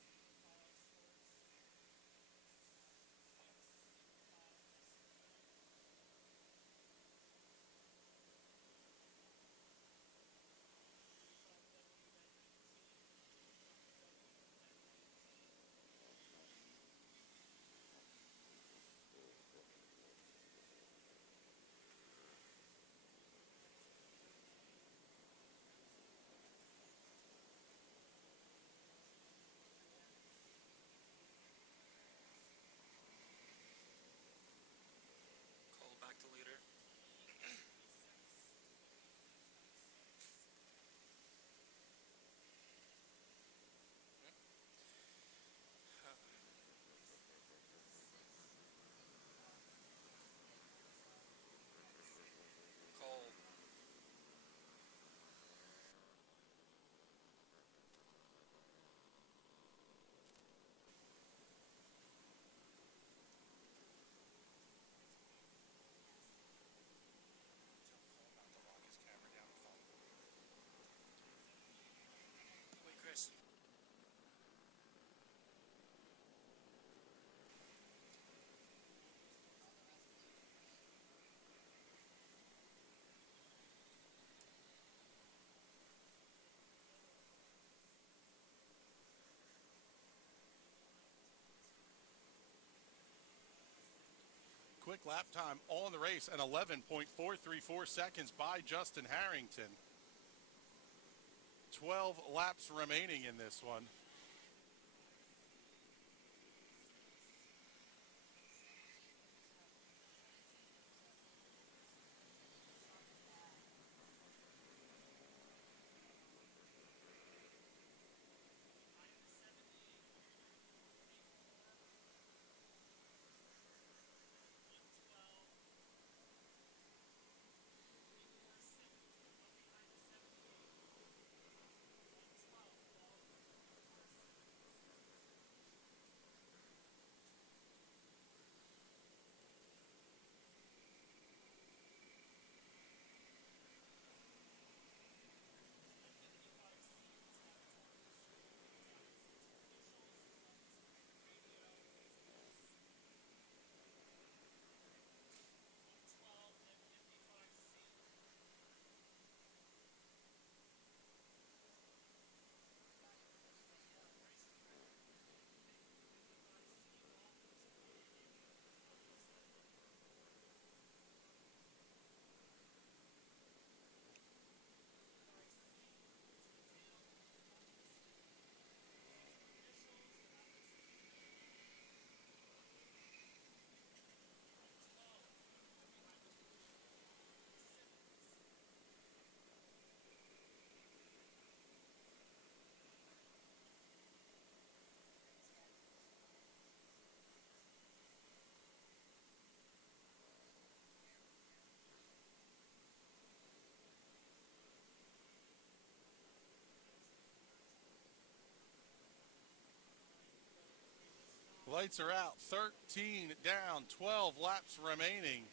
Call back to leader. Call. Wait, Chris. Quick lap time on the race at 11.434 seconds by Justin Harrington. 12 laps remaining in this one. Lights are out, 13 down, 12 laps remaining.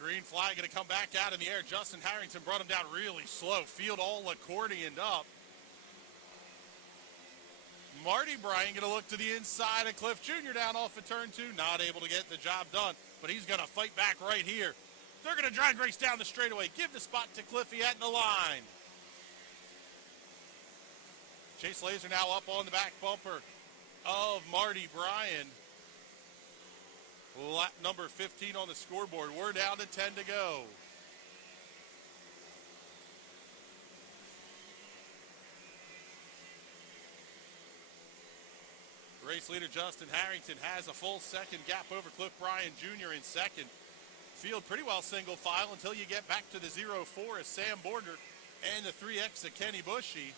Green flag going to come back out in the air. Justin Harrington brought him down really slow. Field all accordioned up. Marty Bryan going to look to the inside of Cliff Jr. down off of turn 2. Not able to get the job done, but he's going to fight back right here. They're going to drag race down the straightaway. Give the spot to Cliffy at the line. Chase Laser now up on the back bumper of Marty Bryan. Lap number 15 on the scoreboard. We're down to 10 to go. Race leader Justin Harrington has a full second gap over Cliff Bryan Jr. in second. Field pretty well single file until you get back to the 0-4 of Sam Borger and the 3X of Kenny Bushy.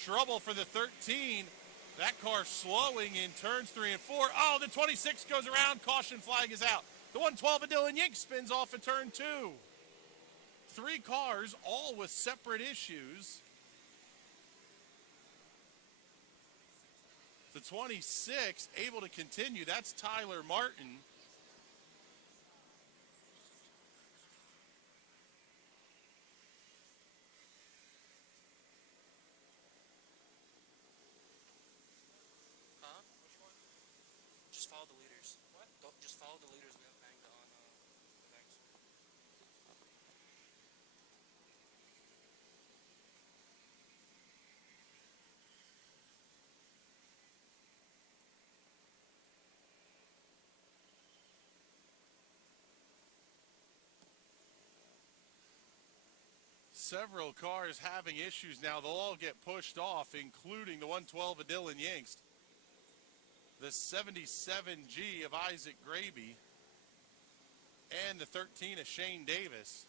Trouble for the 13. That car slowing in turns 3 and 4. Oh, the 26 goes around. Caution flag is out. The 112 of Dylan Yink spins off of turn 2. 3 cars, all with separate issues. The 26 able to continue. That's Tyler Martin. Huh? Which one? Just follow the leaders. What? Don't just follow the leaders. We have banged on the banks. Several cars having issues now. They'll all get pushed off, including the 112 of Dylan Yingst, the 77G of Isaac Graby, and the 13 of Shane Davis.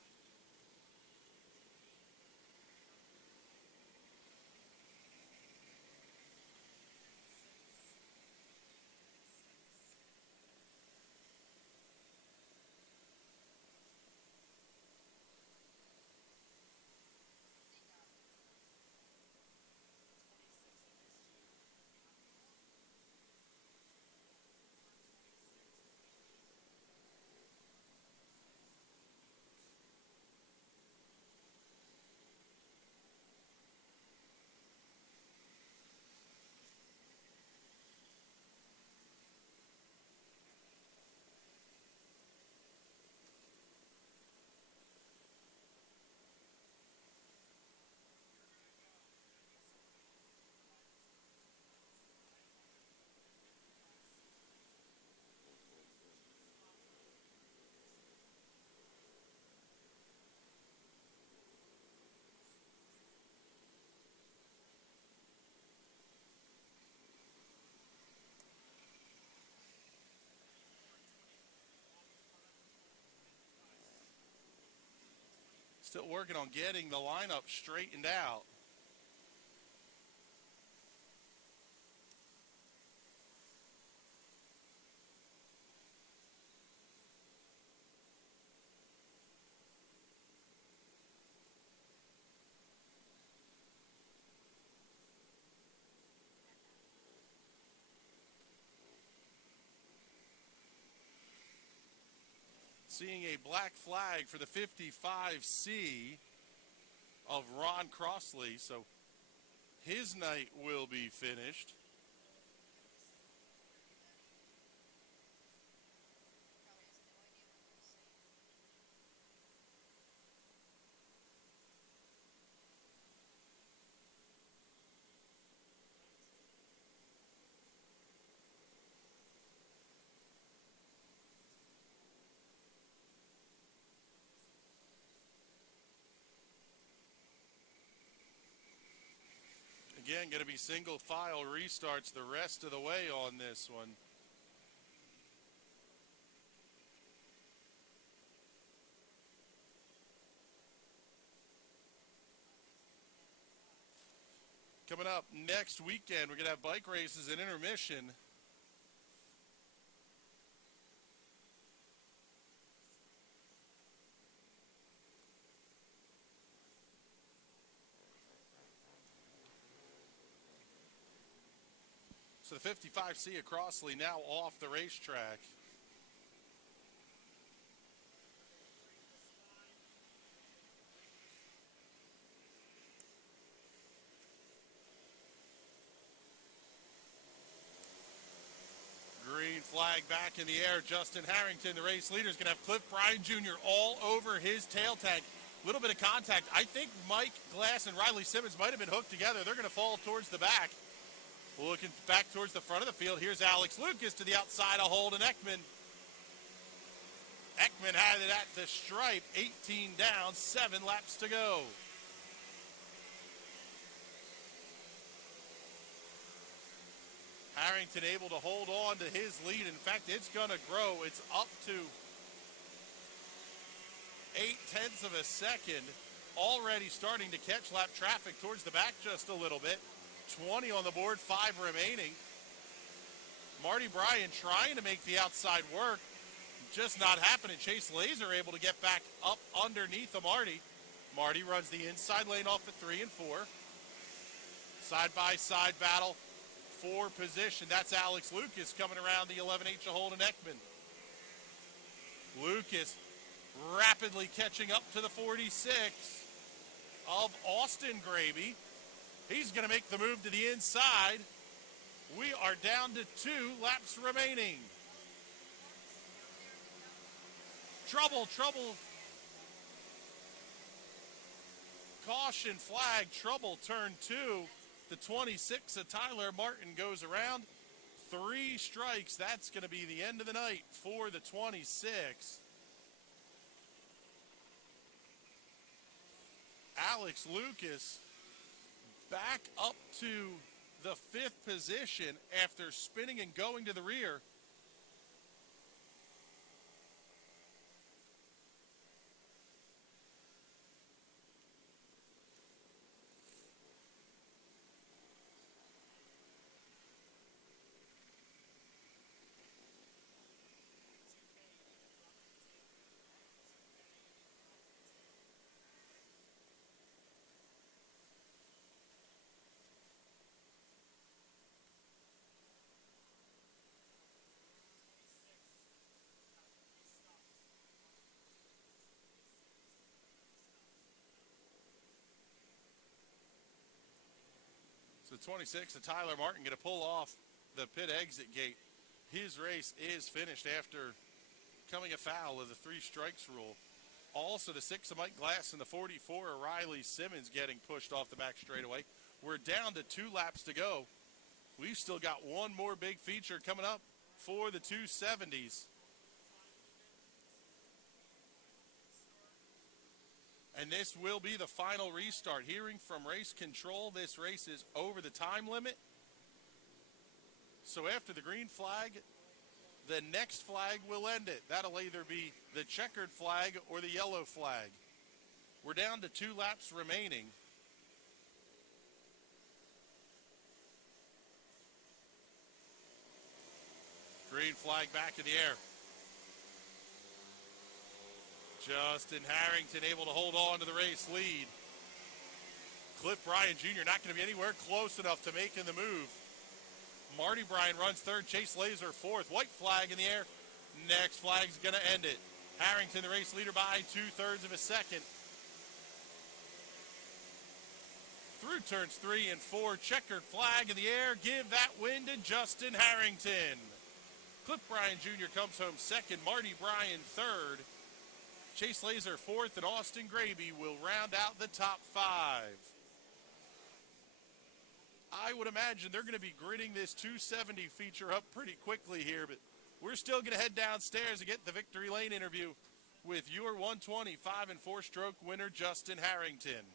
Still working on getting the lineup straightened out. Seeing a black flag for the 55C of Ron Crossley, so his night will be finished. Again, going to be single file restarts the rest of the way on this one. Coming up next weekend, we're going to have bike races and intermission. So the 55C of Crossley now off the racetrack. Green flag flag back in the air. Justin Harrington, the race leader, is going to have Cliff Bryan Jr. all over his tail tank. A little bit of contact. I think Mike Glass and Riley Simmons might have been hooked together. They're going to fall towards the back. Looking back towards the front of the field, here's Alex Lucas to the outside of Holden Ekman. Ekman had it at the stripe, 18 down, 7 laps to go. Harrington able to hold on to his lead. In fact, it's going to grow. It's up to 0.8 of a second. Already starting to catch lap traffic towards the back just a little bit. 20 on the board, 5 remaining. Marty Bryan trying to make the outside work. Just not happening. Chase Laser able to get back up underneath of Marty. Marty runs the inside lane off at 3 and 4. Side-by-side battle for position. That's Alex Lucas coming around the 11H of Holden Ekman. Lucas rapidly catching up to the 46 of Austin Graby. He's going to make the move to the inside. We are down to 2 laps remaining. Trouble. Caution flag, trouble, turn 2. The 26 of Tyler Martin goes around. 3 strikes. That's going to be the end of the night for the 26. Alex Lucas back up to the 5th position after spinning and going to the rear. So 26 of Tyler Martin going to pull off the pit exit gate. His race is finished after coming afoul of the 3 strikes rule. Also the 6 of Mike Glass and the 44 of Riley Simmons getting pushed off the back straightaway. We're down to 2 laps to go. We've still got one more big feature coming up for the 270s. And this will be the final restart. Hearing from race control, this race is over the time limit. So after the green flag, the next flag will end it. That'll either be the checkered flag or the yellow flag. We're down to 2 laps remaining. Green flag back in the air. Justin Harrington able to hold on to the race lead. Cliff Bryan Jr. not going to be anywhere close enough to making the move. Marty Bryan runs 3rd, Chase Laser 4th. White flag in the air. Next flag's going to end it. Harrington, the race leader, by 2/3 of a second. Through turns 3 and 4, checkered flag in the air. Give that win to Justin Harrington. Cliff Bryan Jr. comes home 2nd, Marty Bryan 3rd. Chase Laser 4th, and Austin Graby will round out the top 5. I would imagine they're going to be gritting this 270 feature up pretty quickly here, but we're still going to head downstairs and get the victory lane interview with your 120 5 and 4 stroke winner, Justin Harrington.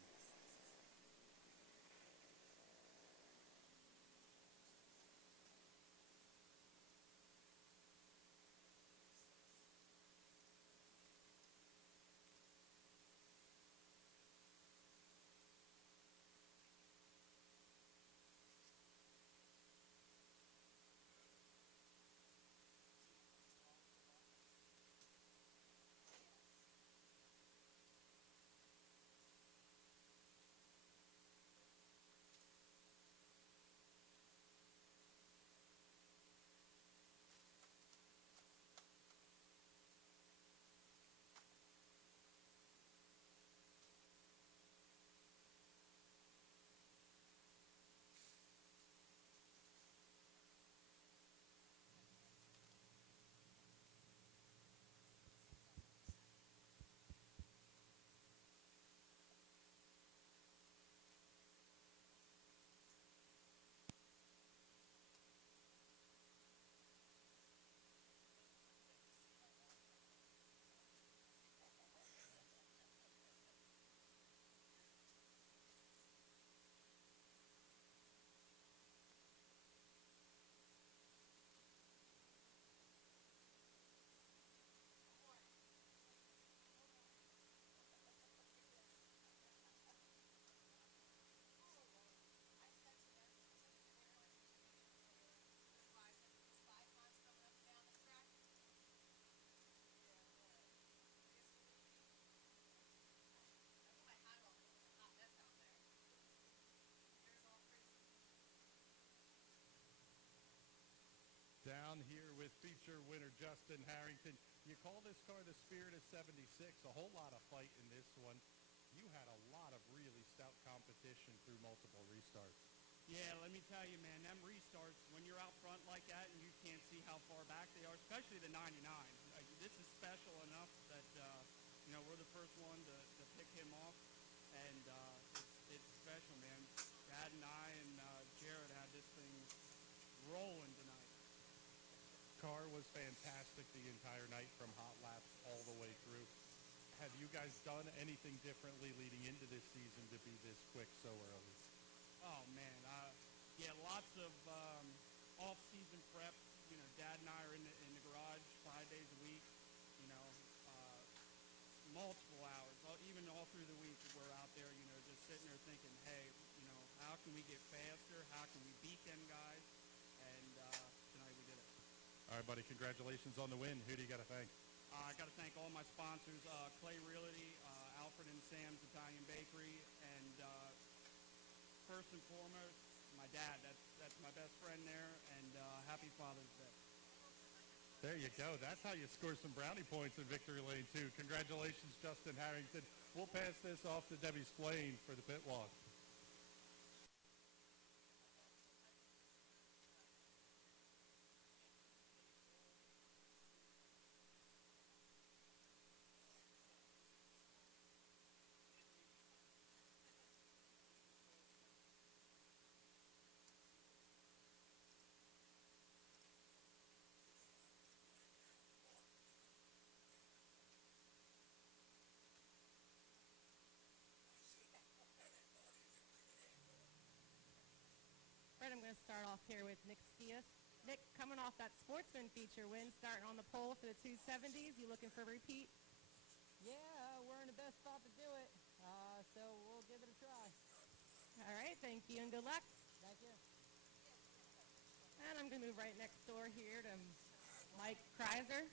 Justin Harrington. You call this car the Spirit of 76. A whole lot of fight in this one. You had a lot of really stout competition through multiple restarts. Yeah, let me tell you, man, them restarts, when you're out front like that and you can't see how far back they are, especially the 99. Like, this is special enough that, we're the first one to pick him off. And it's special, man. Dad and I and Jared had this thing rolling tonight. Car was fantastic the entire night from hot laps all the way through. Have you guys done anything differently leading into this season to be this quick so early? Oh, man. Yeah, lots of off-season prep. Dad and I are in the garage 5 days a week, multiple hours. Even all through the week, we're out there, just sitting there thinking, hey, how can we get faster? How can we beat them guys? And tonight we did it. All right, buddy, congratulations on the win. Who do you got to thank? I got to thank all my sponsors, Clay Realty, Alfred and Sam's Italian Bakery, and first and foremost, my dad. That's my best friend there, and happy Father's Day. There you go. That's how you score some brownie points in Victory Lane 2. Congratulations, Justin Harrington. We'll pass this off to Debbie Splain for the pit walk. Right, I'm going to start off here with Nick Skias. Nick, coming off that Sportsman feature win, starting on the pole for the 270s. You looking for a repeat? Yeah, we're in the best spot to do it, so we'll give it a try. All right, thank you and good luck. Thank you. And I'm going to move right next door here to Mike Kreiser.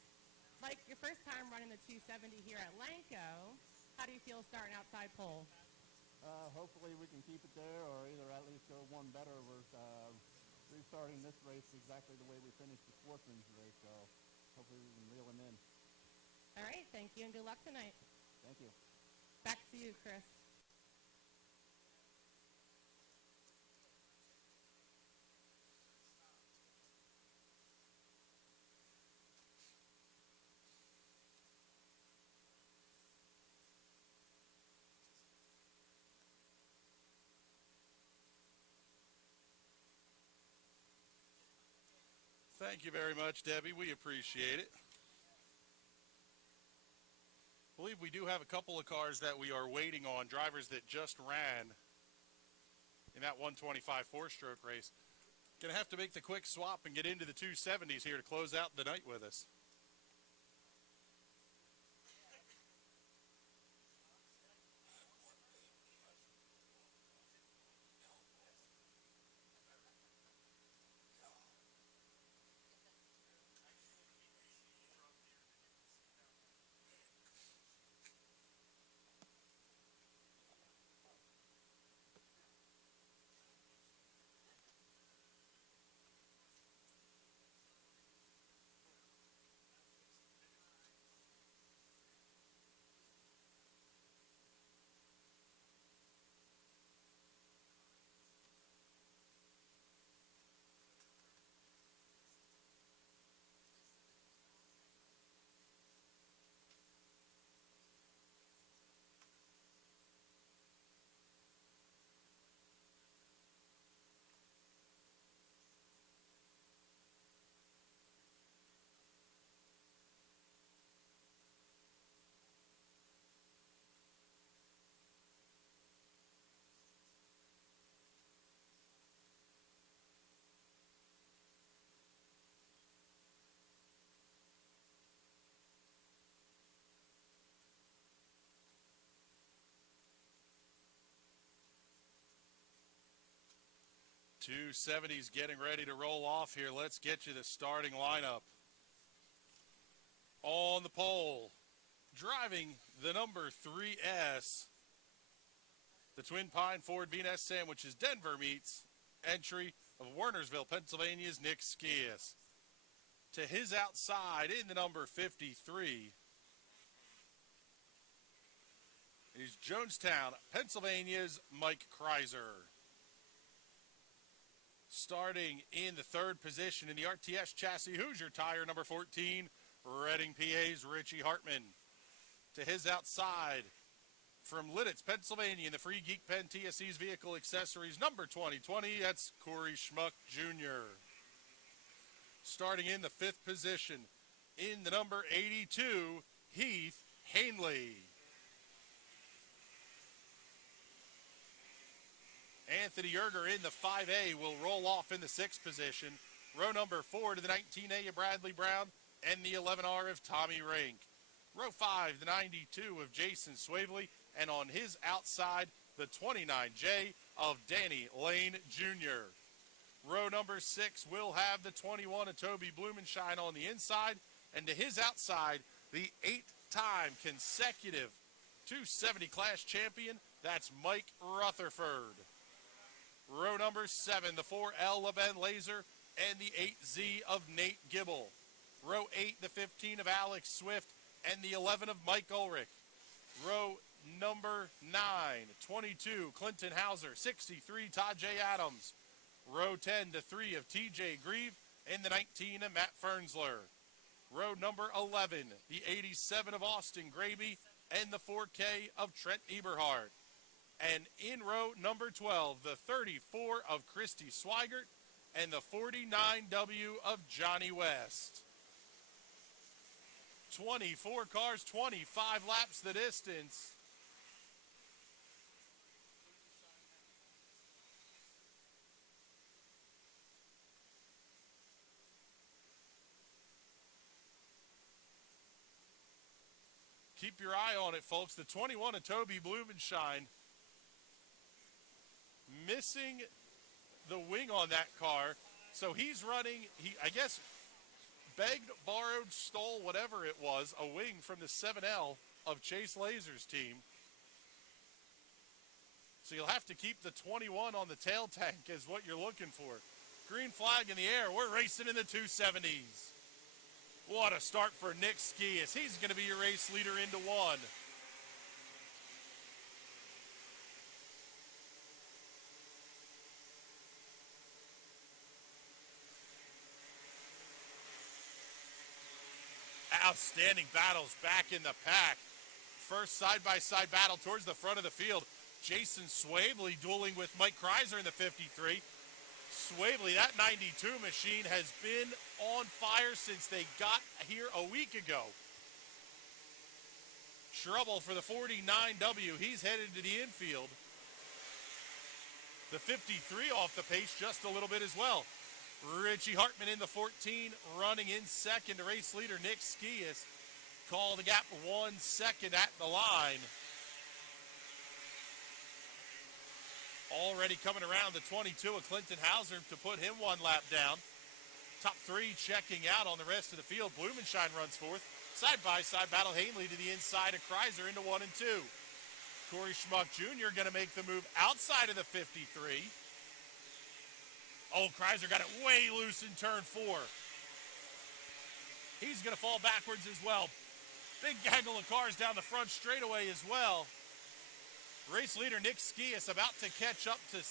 Mike, your first time running the 270 here at Lanco. How do you feel starting outside pole? Hopefully we can keep it there or either at least go one better. We're restarting this race exactly the way we finished the Sportsman's race, so hopefully we can reel him in. All right, thank you and good luck tonight. Thank you. Back to you, Chris. Thank you very much, Debbie. We appreciate it. I believe we do have a couple of cars that we are waiting on, drivers that just ran in that 125 four-stroke race. Going to have to make the quick swap and get into the 270s here to close out the night with us. Two 70s getting ready to roll off here. Let's get you the starting lineup. On the pole, driving the number 3S, the Twin Pine Ford V&S Sandwiches Denver meets entry of Wernersville, Pennsylvania's Nick Skias. To his outside in the number 53 is Jonestown, Pennsylvania's Mike Kreiser. Starting in the third position in the RTS chassis, Hoosier tire number 14, Reading, PA's Richie Hartman. To his outside, from Lidditz, Pennsylvania, in the Free Geek Pen TSC's Vehicle Accessories number 2020, that's Corey Schmuck Jr. Starting in the fifth position, in the number 82, Heath Hanley. Anthony Yerger in the 5A will roll off in the sixth position. Row number 4 to the 19A of Bradley Brown and the 11R of Tommy Rink. Row 5, the 92 of Jason Swavely, and on his outside, the 29J of Danny Lane Jr. Row number 6 will have the 21 of Toby Blumenshine on the inside, and to his outside, the 8-time consecutive 270 class champion, that's Mike Rutherford. Row number 7, the 4L of Ben Laser, and the 8Z of Nate Gibble. Row 8, the 15 of Alex Swift, and the 11 of Mike Ulrich. Row number 9, 22, Clinton Hauser, 63, Todd J. Adams. Row 10 to 3 of TJ Grieve, and the 19 of Matt Fernsler. Row number 11, the 87 of Austin Graby, and the 4K of Trent Eberhard. And in row number 12, the 34 of Christy Swigert, and the 49W of Johnny West. 24 cars, 25 laps the distance. Keep your eye on it, folks. The 21 of Toby Blumenshine missing the wing on that car. So he's running, I guess, begged, borrowed, stole, whatever it was, a wing from the 7L of Chase Laser's team. So you'll have to keep the 21 on the tail tank is what you're looking for. Green flag in the air. We're racing in the 270s. What a start for Nick Skias. He's going to be your race leader into one. Outstanding battles back in the pack. First side-by-side battle towards the front of the field. Jason Swavely dueling with Mike Kreiser in the 53. Swavely, that 92 machine has been on fire since they got here a week ago. Trouble for the 49W. He's headed to the infield. The 53 off the pace just a little bit as well. Richie Hartman in the 14, running in second to race leader Nick Skias. Call the gap 1 second at the line. Already coming around the 22 of Clinton Hauser to put him one lap down. Top 3 checking out on the rest of the field. Blumenshine runs fourth. Side-by-side battle, Hanley to the inside of Kreiser into 1 and 2. Corey Schmuck Jr. going to make the move outside of the 53. Oh, Kreiser got it way loose in turn 4. He's going to fall backwards as well. Big gaggle of cars down the front straightaway as well. Race leader Nick Skias about to catch up to 6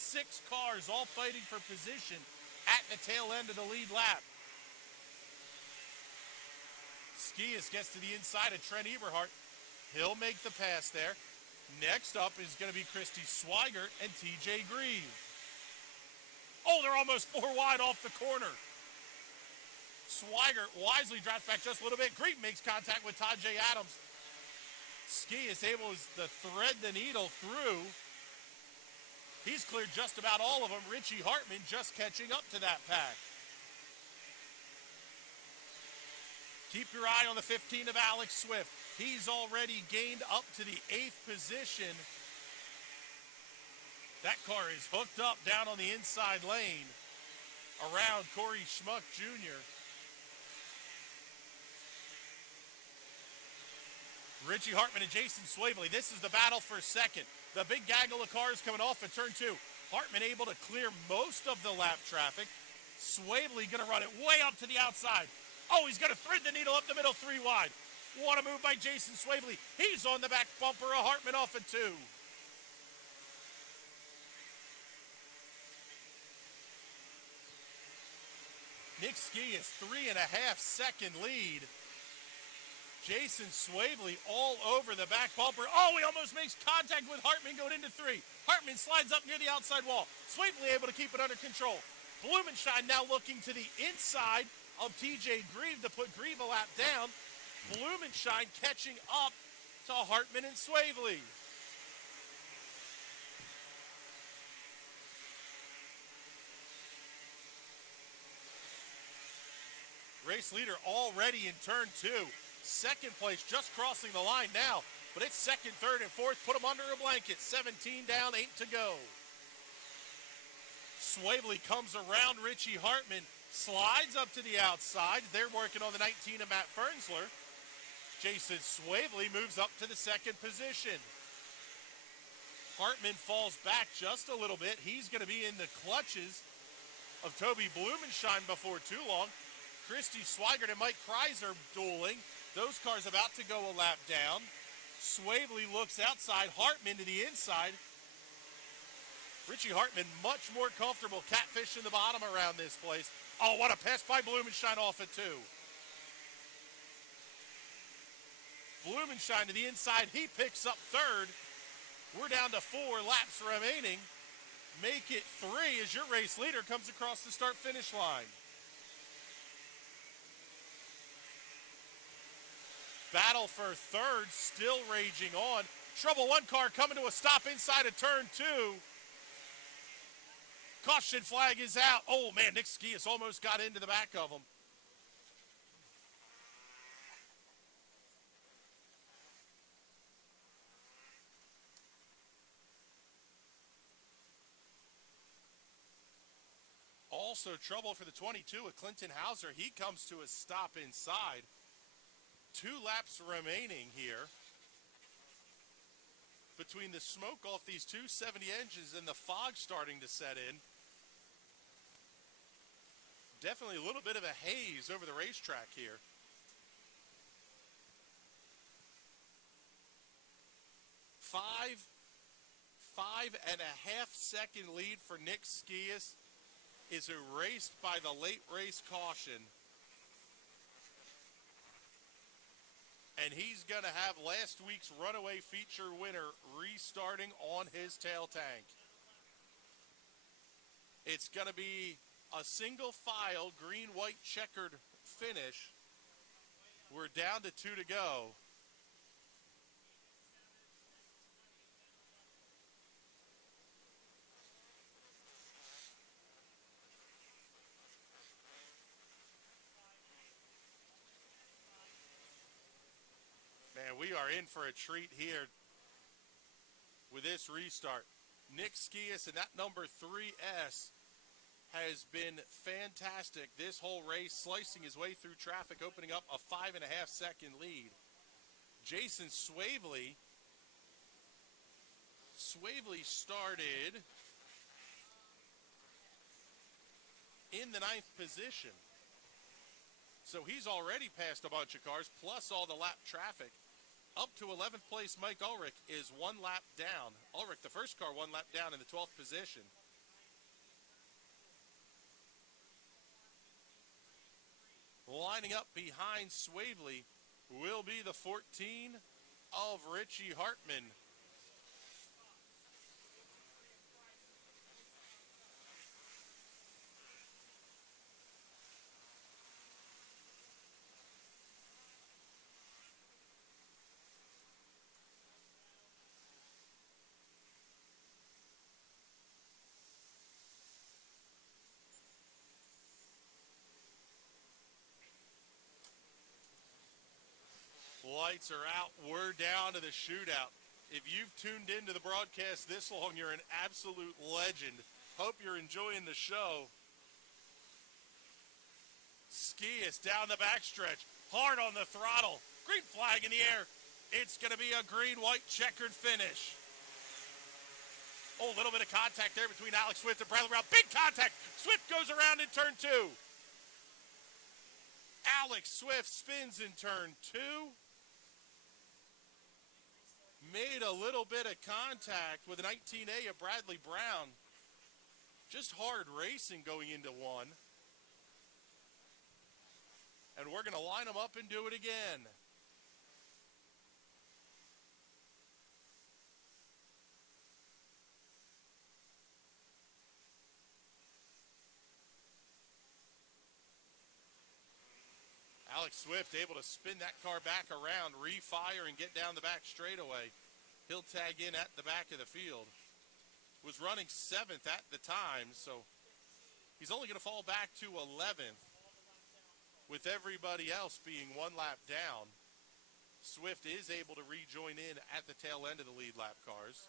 cars, all fighting for position at the tail end of the lead lap. Skias gets to the inside of Trent Eberhard. He'll make the pass there. Next up is going to be Christy Swigert and TJ Grieve. Oh, they're almost 4 wide off the corner. Swigert wisely drops back just a little bit. Grieve makes contact with Todd J. Adams. Ski is able to thread the needle through. He's cleared just about all of them. Richie Hartman just catching up to that pack. Keep your eye on the 15 of Alex Swift. He's already gained up to the 8th position. That car is hooked up down on the inside lane around Corey Schmuck Jr. Richie Hartman and Jason Swavely. This is the battle for second. The big gaggle of cars coming off at turn 2. Hartman able to clear most of the lap traffic. Swavely going to run it way up to the outside. Oh, he's going to thread the needle up the middle, 3 wide. What a move by Jason Swavely. He's on the back bumper of Hartman off at 2. Nick Skias, 3.5-second lead. Jason Swavely all over the back bumper. Oh, he almost makes contact with Hartman going into 3. Hartman slides up near the outside wall. Swavely able to keep it under control. Blumenschein now looking to the inside of TJ Grieve to put Grieve a lap down. Blumenschein catching up to Hartman and Swavely. Race leader already in turn 2. Second place just crossing the line now, but it's second, third, and fourth. Put them under a blanket. 17 down, 8 to go. Swavely comes around Richie Hartman, slides up to the outside. They're working on the 19 of Matt Fernsler. Jason Swavely moves up to the second position. Hartman falls back just a little bit. He's going to be in the clutches of Toby Blumenschein before too long. Christy Swigert and Mike Kreiser dueling. Those cars about to go a lap down. Swavely looks outside. Hartman to the inside. Richie Hartman much more comfortable catfishing the bottom around this place. Oh, what a pass by Blumenschein off at 2. Blumenschein to the inside. He picks up third. We're down to 4 laps remaining. Make it 3 as your race leader comes across the start-finish line. Battle for third still raging on. Trouble 1 car coming to a stop inside of turn 2. Caution flag is out. Oh, man, Nick Skias almost got into the back of him. Also trouble for the 22 with Clinton Hauser. He comes to a stop inside. 2 laps remaining here. Between the smoke off these 270 engines and the fog starting to set in. Definitely a little bit of a haze over the racetrack here. Five and a half second lead for Nick Skias is erased by the late race caution. And he's going to have last week's runaway feature winner restarting on his tail tank. It's going to be a single file green-white checkered finish. We're down to 2 to go. Man, we are in for a treat here with this restart. Nick Skias and that number 3S has been fantastic this whole race, slicing his way through traffic, opening up a 5.5 second lead. Jason Swavely started in the 9th position. So he's already passed a bunch of cars, plus all the lap traffic. Up to 11th place, Mike Ulrich is 1 lap down. Ulrich, the first car, 1 lap down in the 12th position. Lining up behind Swavely will be the 14 of Richie Hartman. Lights are out. We're down to the shootout. If you've tuned into the broadcast this long, you're an absolute legend. Hope you're enjoying the show. Skias down the backstretch. Hard on the throttle. Green flag in the air. It's going to be a green-white checkered finish. Oh, a little bit of contact there between Alex Swift and Bradley Brown. Big contact. Swift goes around in turn 2. Alex Swift spins in turn 2. Made a little bit of contact with 19A of Bradley Brown. Just hard racing going into 1. And we're going to line them up and do it again. Alex Swift able to spin that car back around, refire, and get down the back straightaway. He'll tag in at the back of the field. Was running 7th at the time, so he's only going to fall back to 11th with everybody else being 1 lap down. Swift is able to rejoin in at the tail end of the lead lap cars.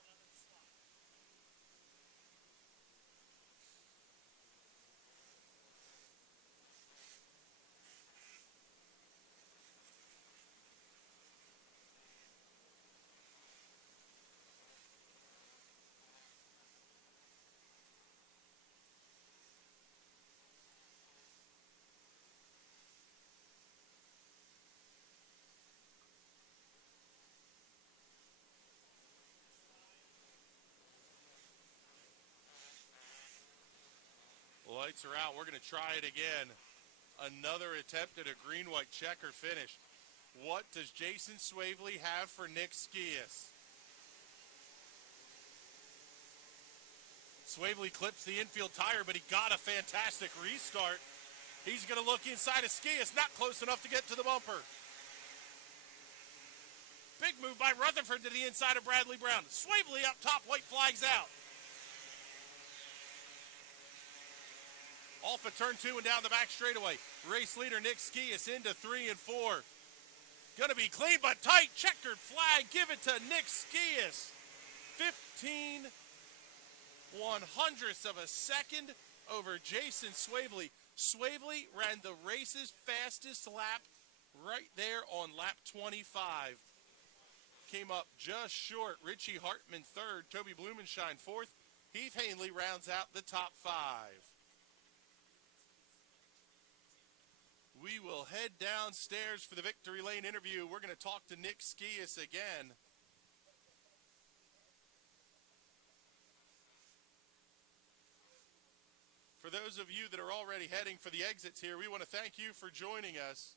Lights are out. We're going to try it again. Another attempt at a green-white checker finish. What does Jason Swavely have for Nick Skias? Swavely clips the infield tire, but he got a fantastic restart. He's going to look inside of Skias, not close enough to get to the bumper. Big move by Rutherford to the inside of Bradley Brown. Swavely up top, white flags out. Off of turn 2 and down the back straightaway. Race leader Nick Skias into 3 and 4. Gonna be clean but tight. Checkered flag. Give it to Nick Skias. 15 100ths of a second over Jason Swavely. Swavely ran the race's fastest lap right there on lap 25. Came up just short. Richie Hartman 3rd. Toby Blumenshine 4th. Heath Hanley rounds out the top 5. We will head downstairs for the Victory Lane interview. We're going to talk to Nick Skias again. For those of you that are already heading for the exits here, we want to thank you for joining us.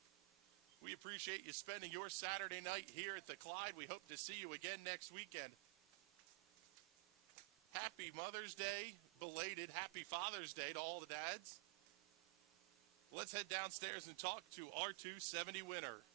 We appreciate you spending your Saturday night here at the Clyde. We hope to see you again next weekend. Happy Mother's Day, belated Happy Father's Day to all the dads. Let's head downstairs and talk to our 270 winner.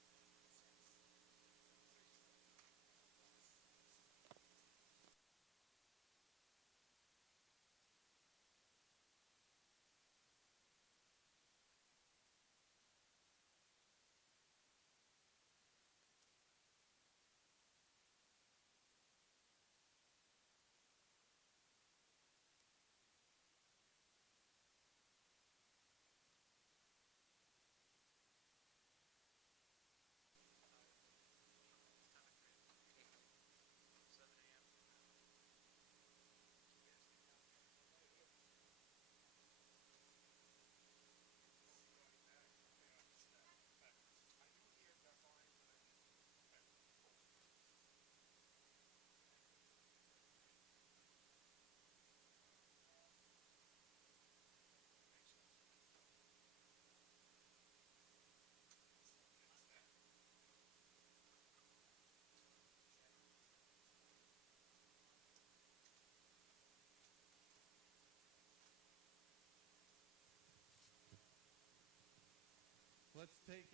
Let's take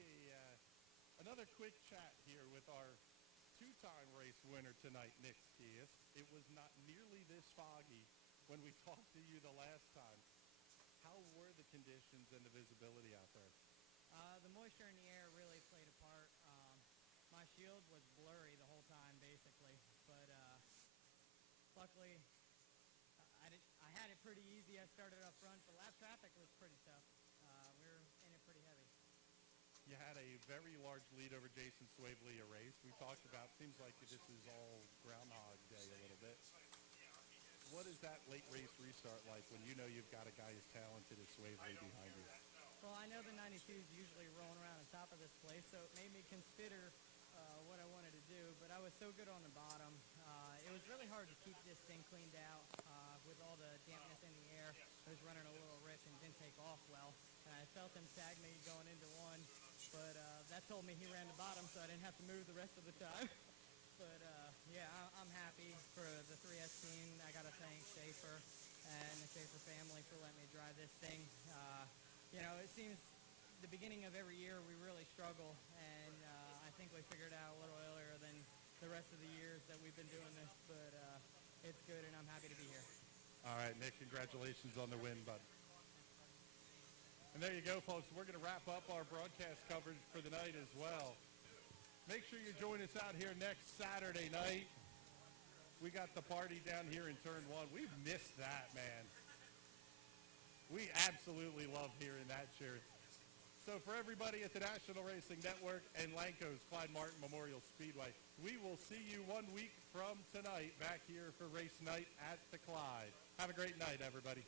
another quick chat here with our two-time race winner tonight, Nick Skias. It was not nearly this foggy when we talked to you the last time. How were the conditions and the visibility out there? The moisture in the air really played a part. My shield was blurry the whole time, basically, but luckily I had it pretty easy. I started up front. The lap traffic was pretty tough. We were in it pretty heavy. You had a very large lead over Jason Swavely a race. We talked about, seems like this is all Groundhog Day a little bit. What is that late race restart like when you know you've got a guy as talented as Swavely behind you? Well, I know the 92 is usually rolling around in race, so it made me consider what I wanted to do. But I was so good on the bottom. It was really hard to keep this thing cleaned out with all the dampness in the air. I was running a little rich and didn't take off well. And I felt him tag me going into one, but that told me he ran the bottom, so I didn't have to move the rest of the time. But yeah, I'm happy for the 3S team. I got to thank Schaefer and the Schaefer family for letting me drive this thing. You know, it seems the beginning of every year we really struggle, and I think we figured it out a little earlier than the rest of the years that we've been doing this, but it's good, and I'm happy to be here. All right, Nick, congratulations on the win, bud. And there you go, folks. We're going to wrap up our broadcast coverage for the night as well. Make sure you join us out here next Saturday night. We got the party down here in Turn 1. We've missed that, man. We absolutely love hearing that cheer. So for everybody at the National Racing Network and Lanco's Clyde Martin Memorial Speedway, we will see you 1 week from tonight back here for race night at the Clyde. Have a great night, everybody.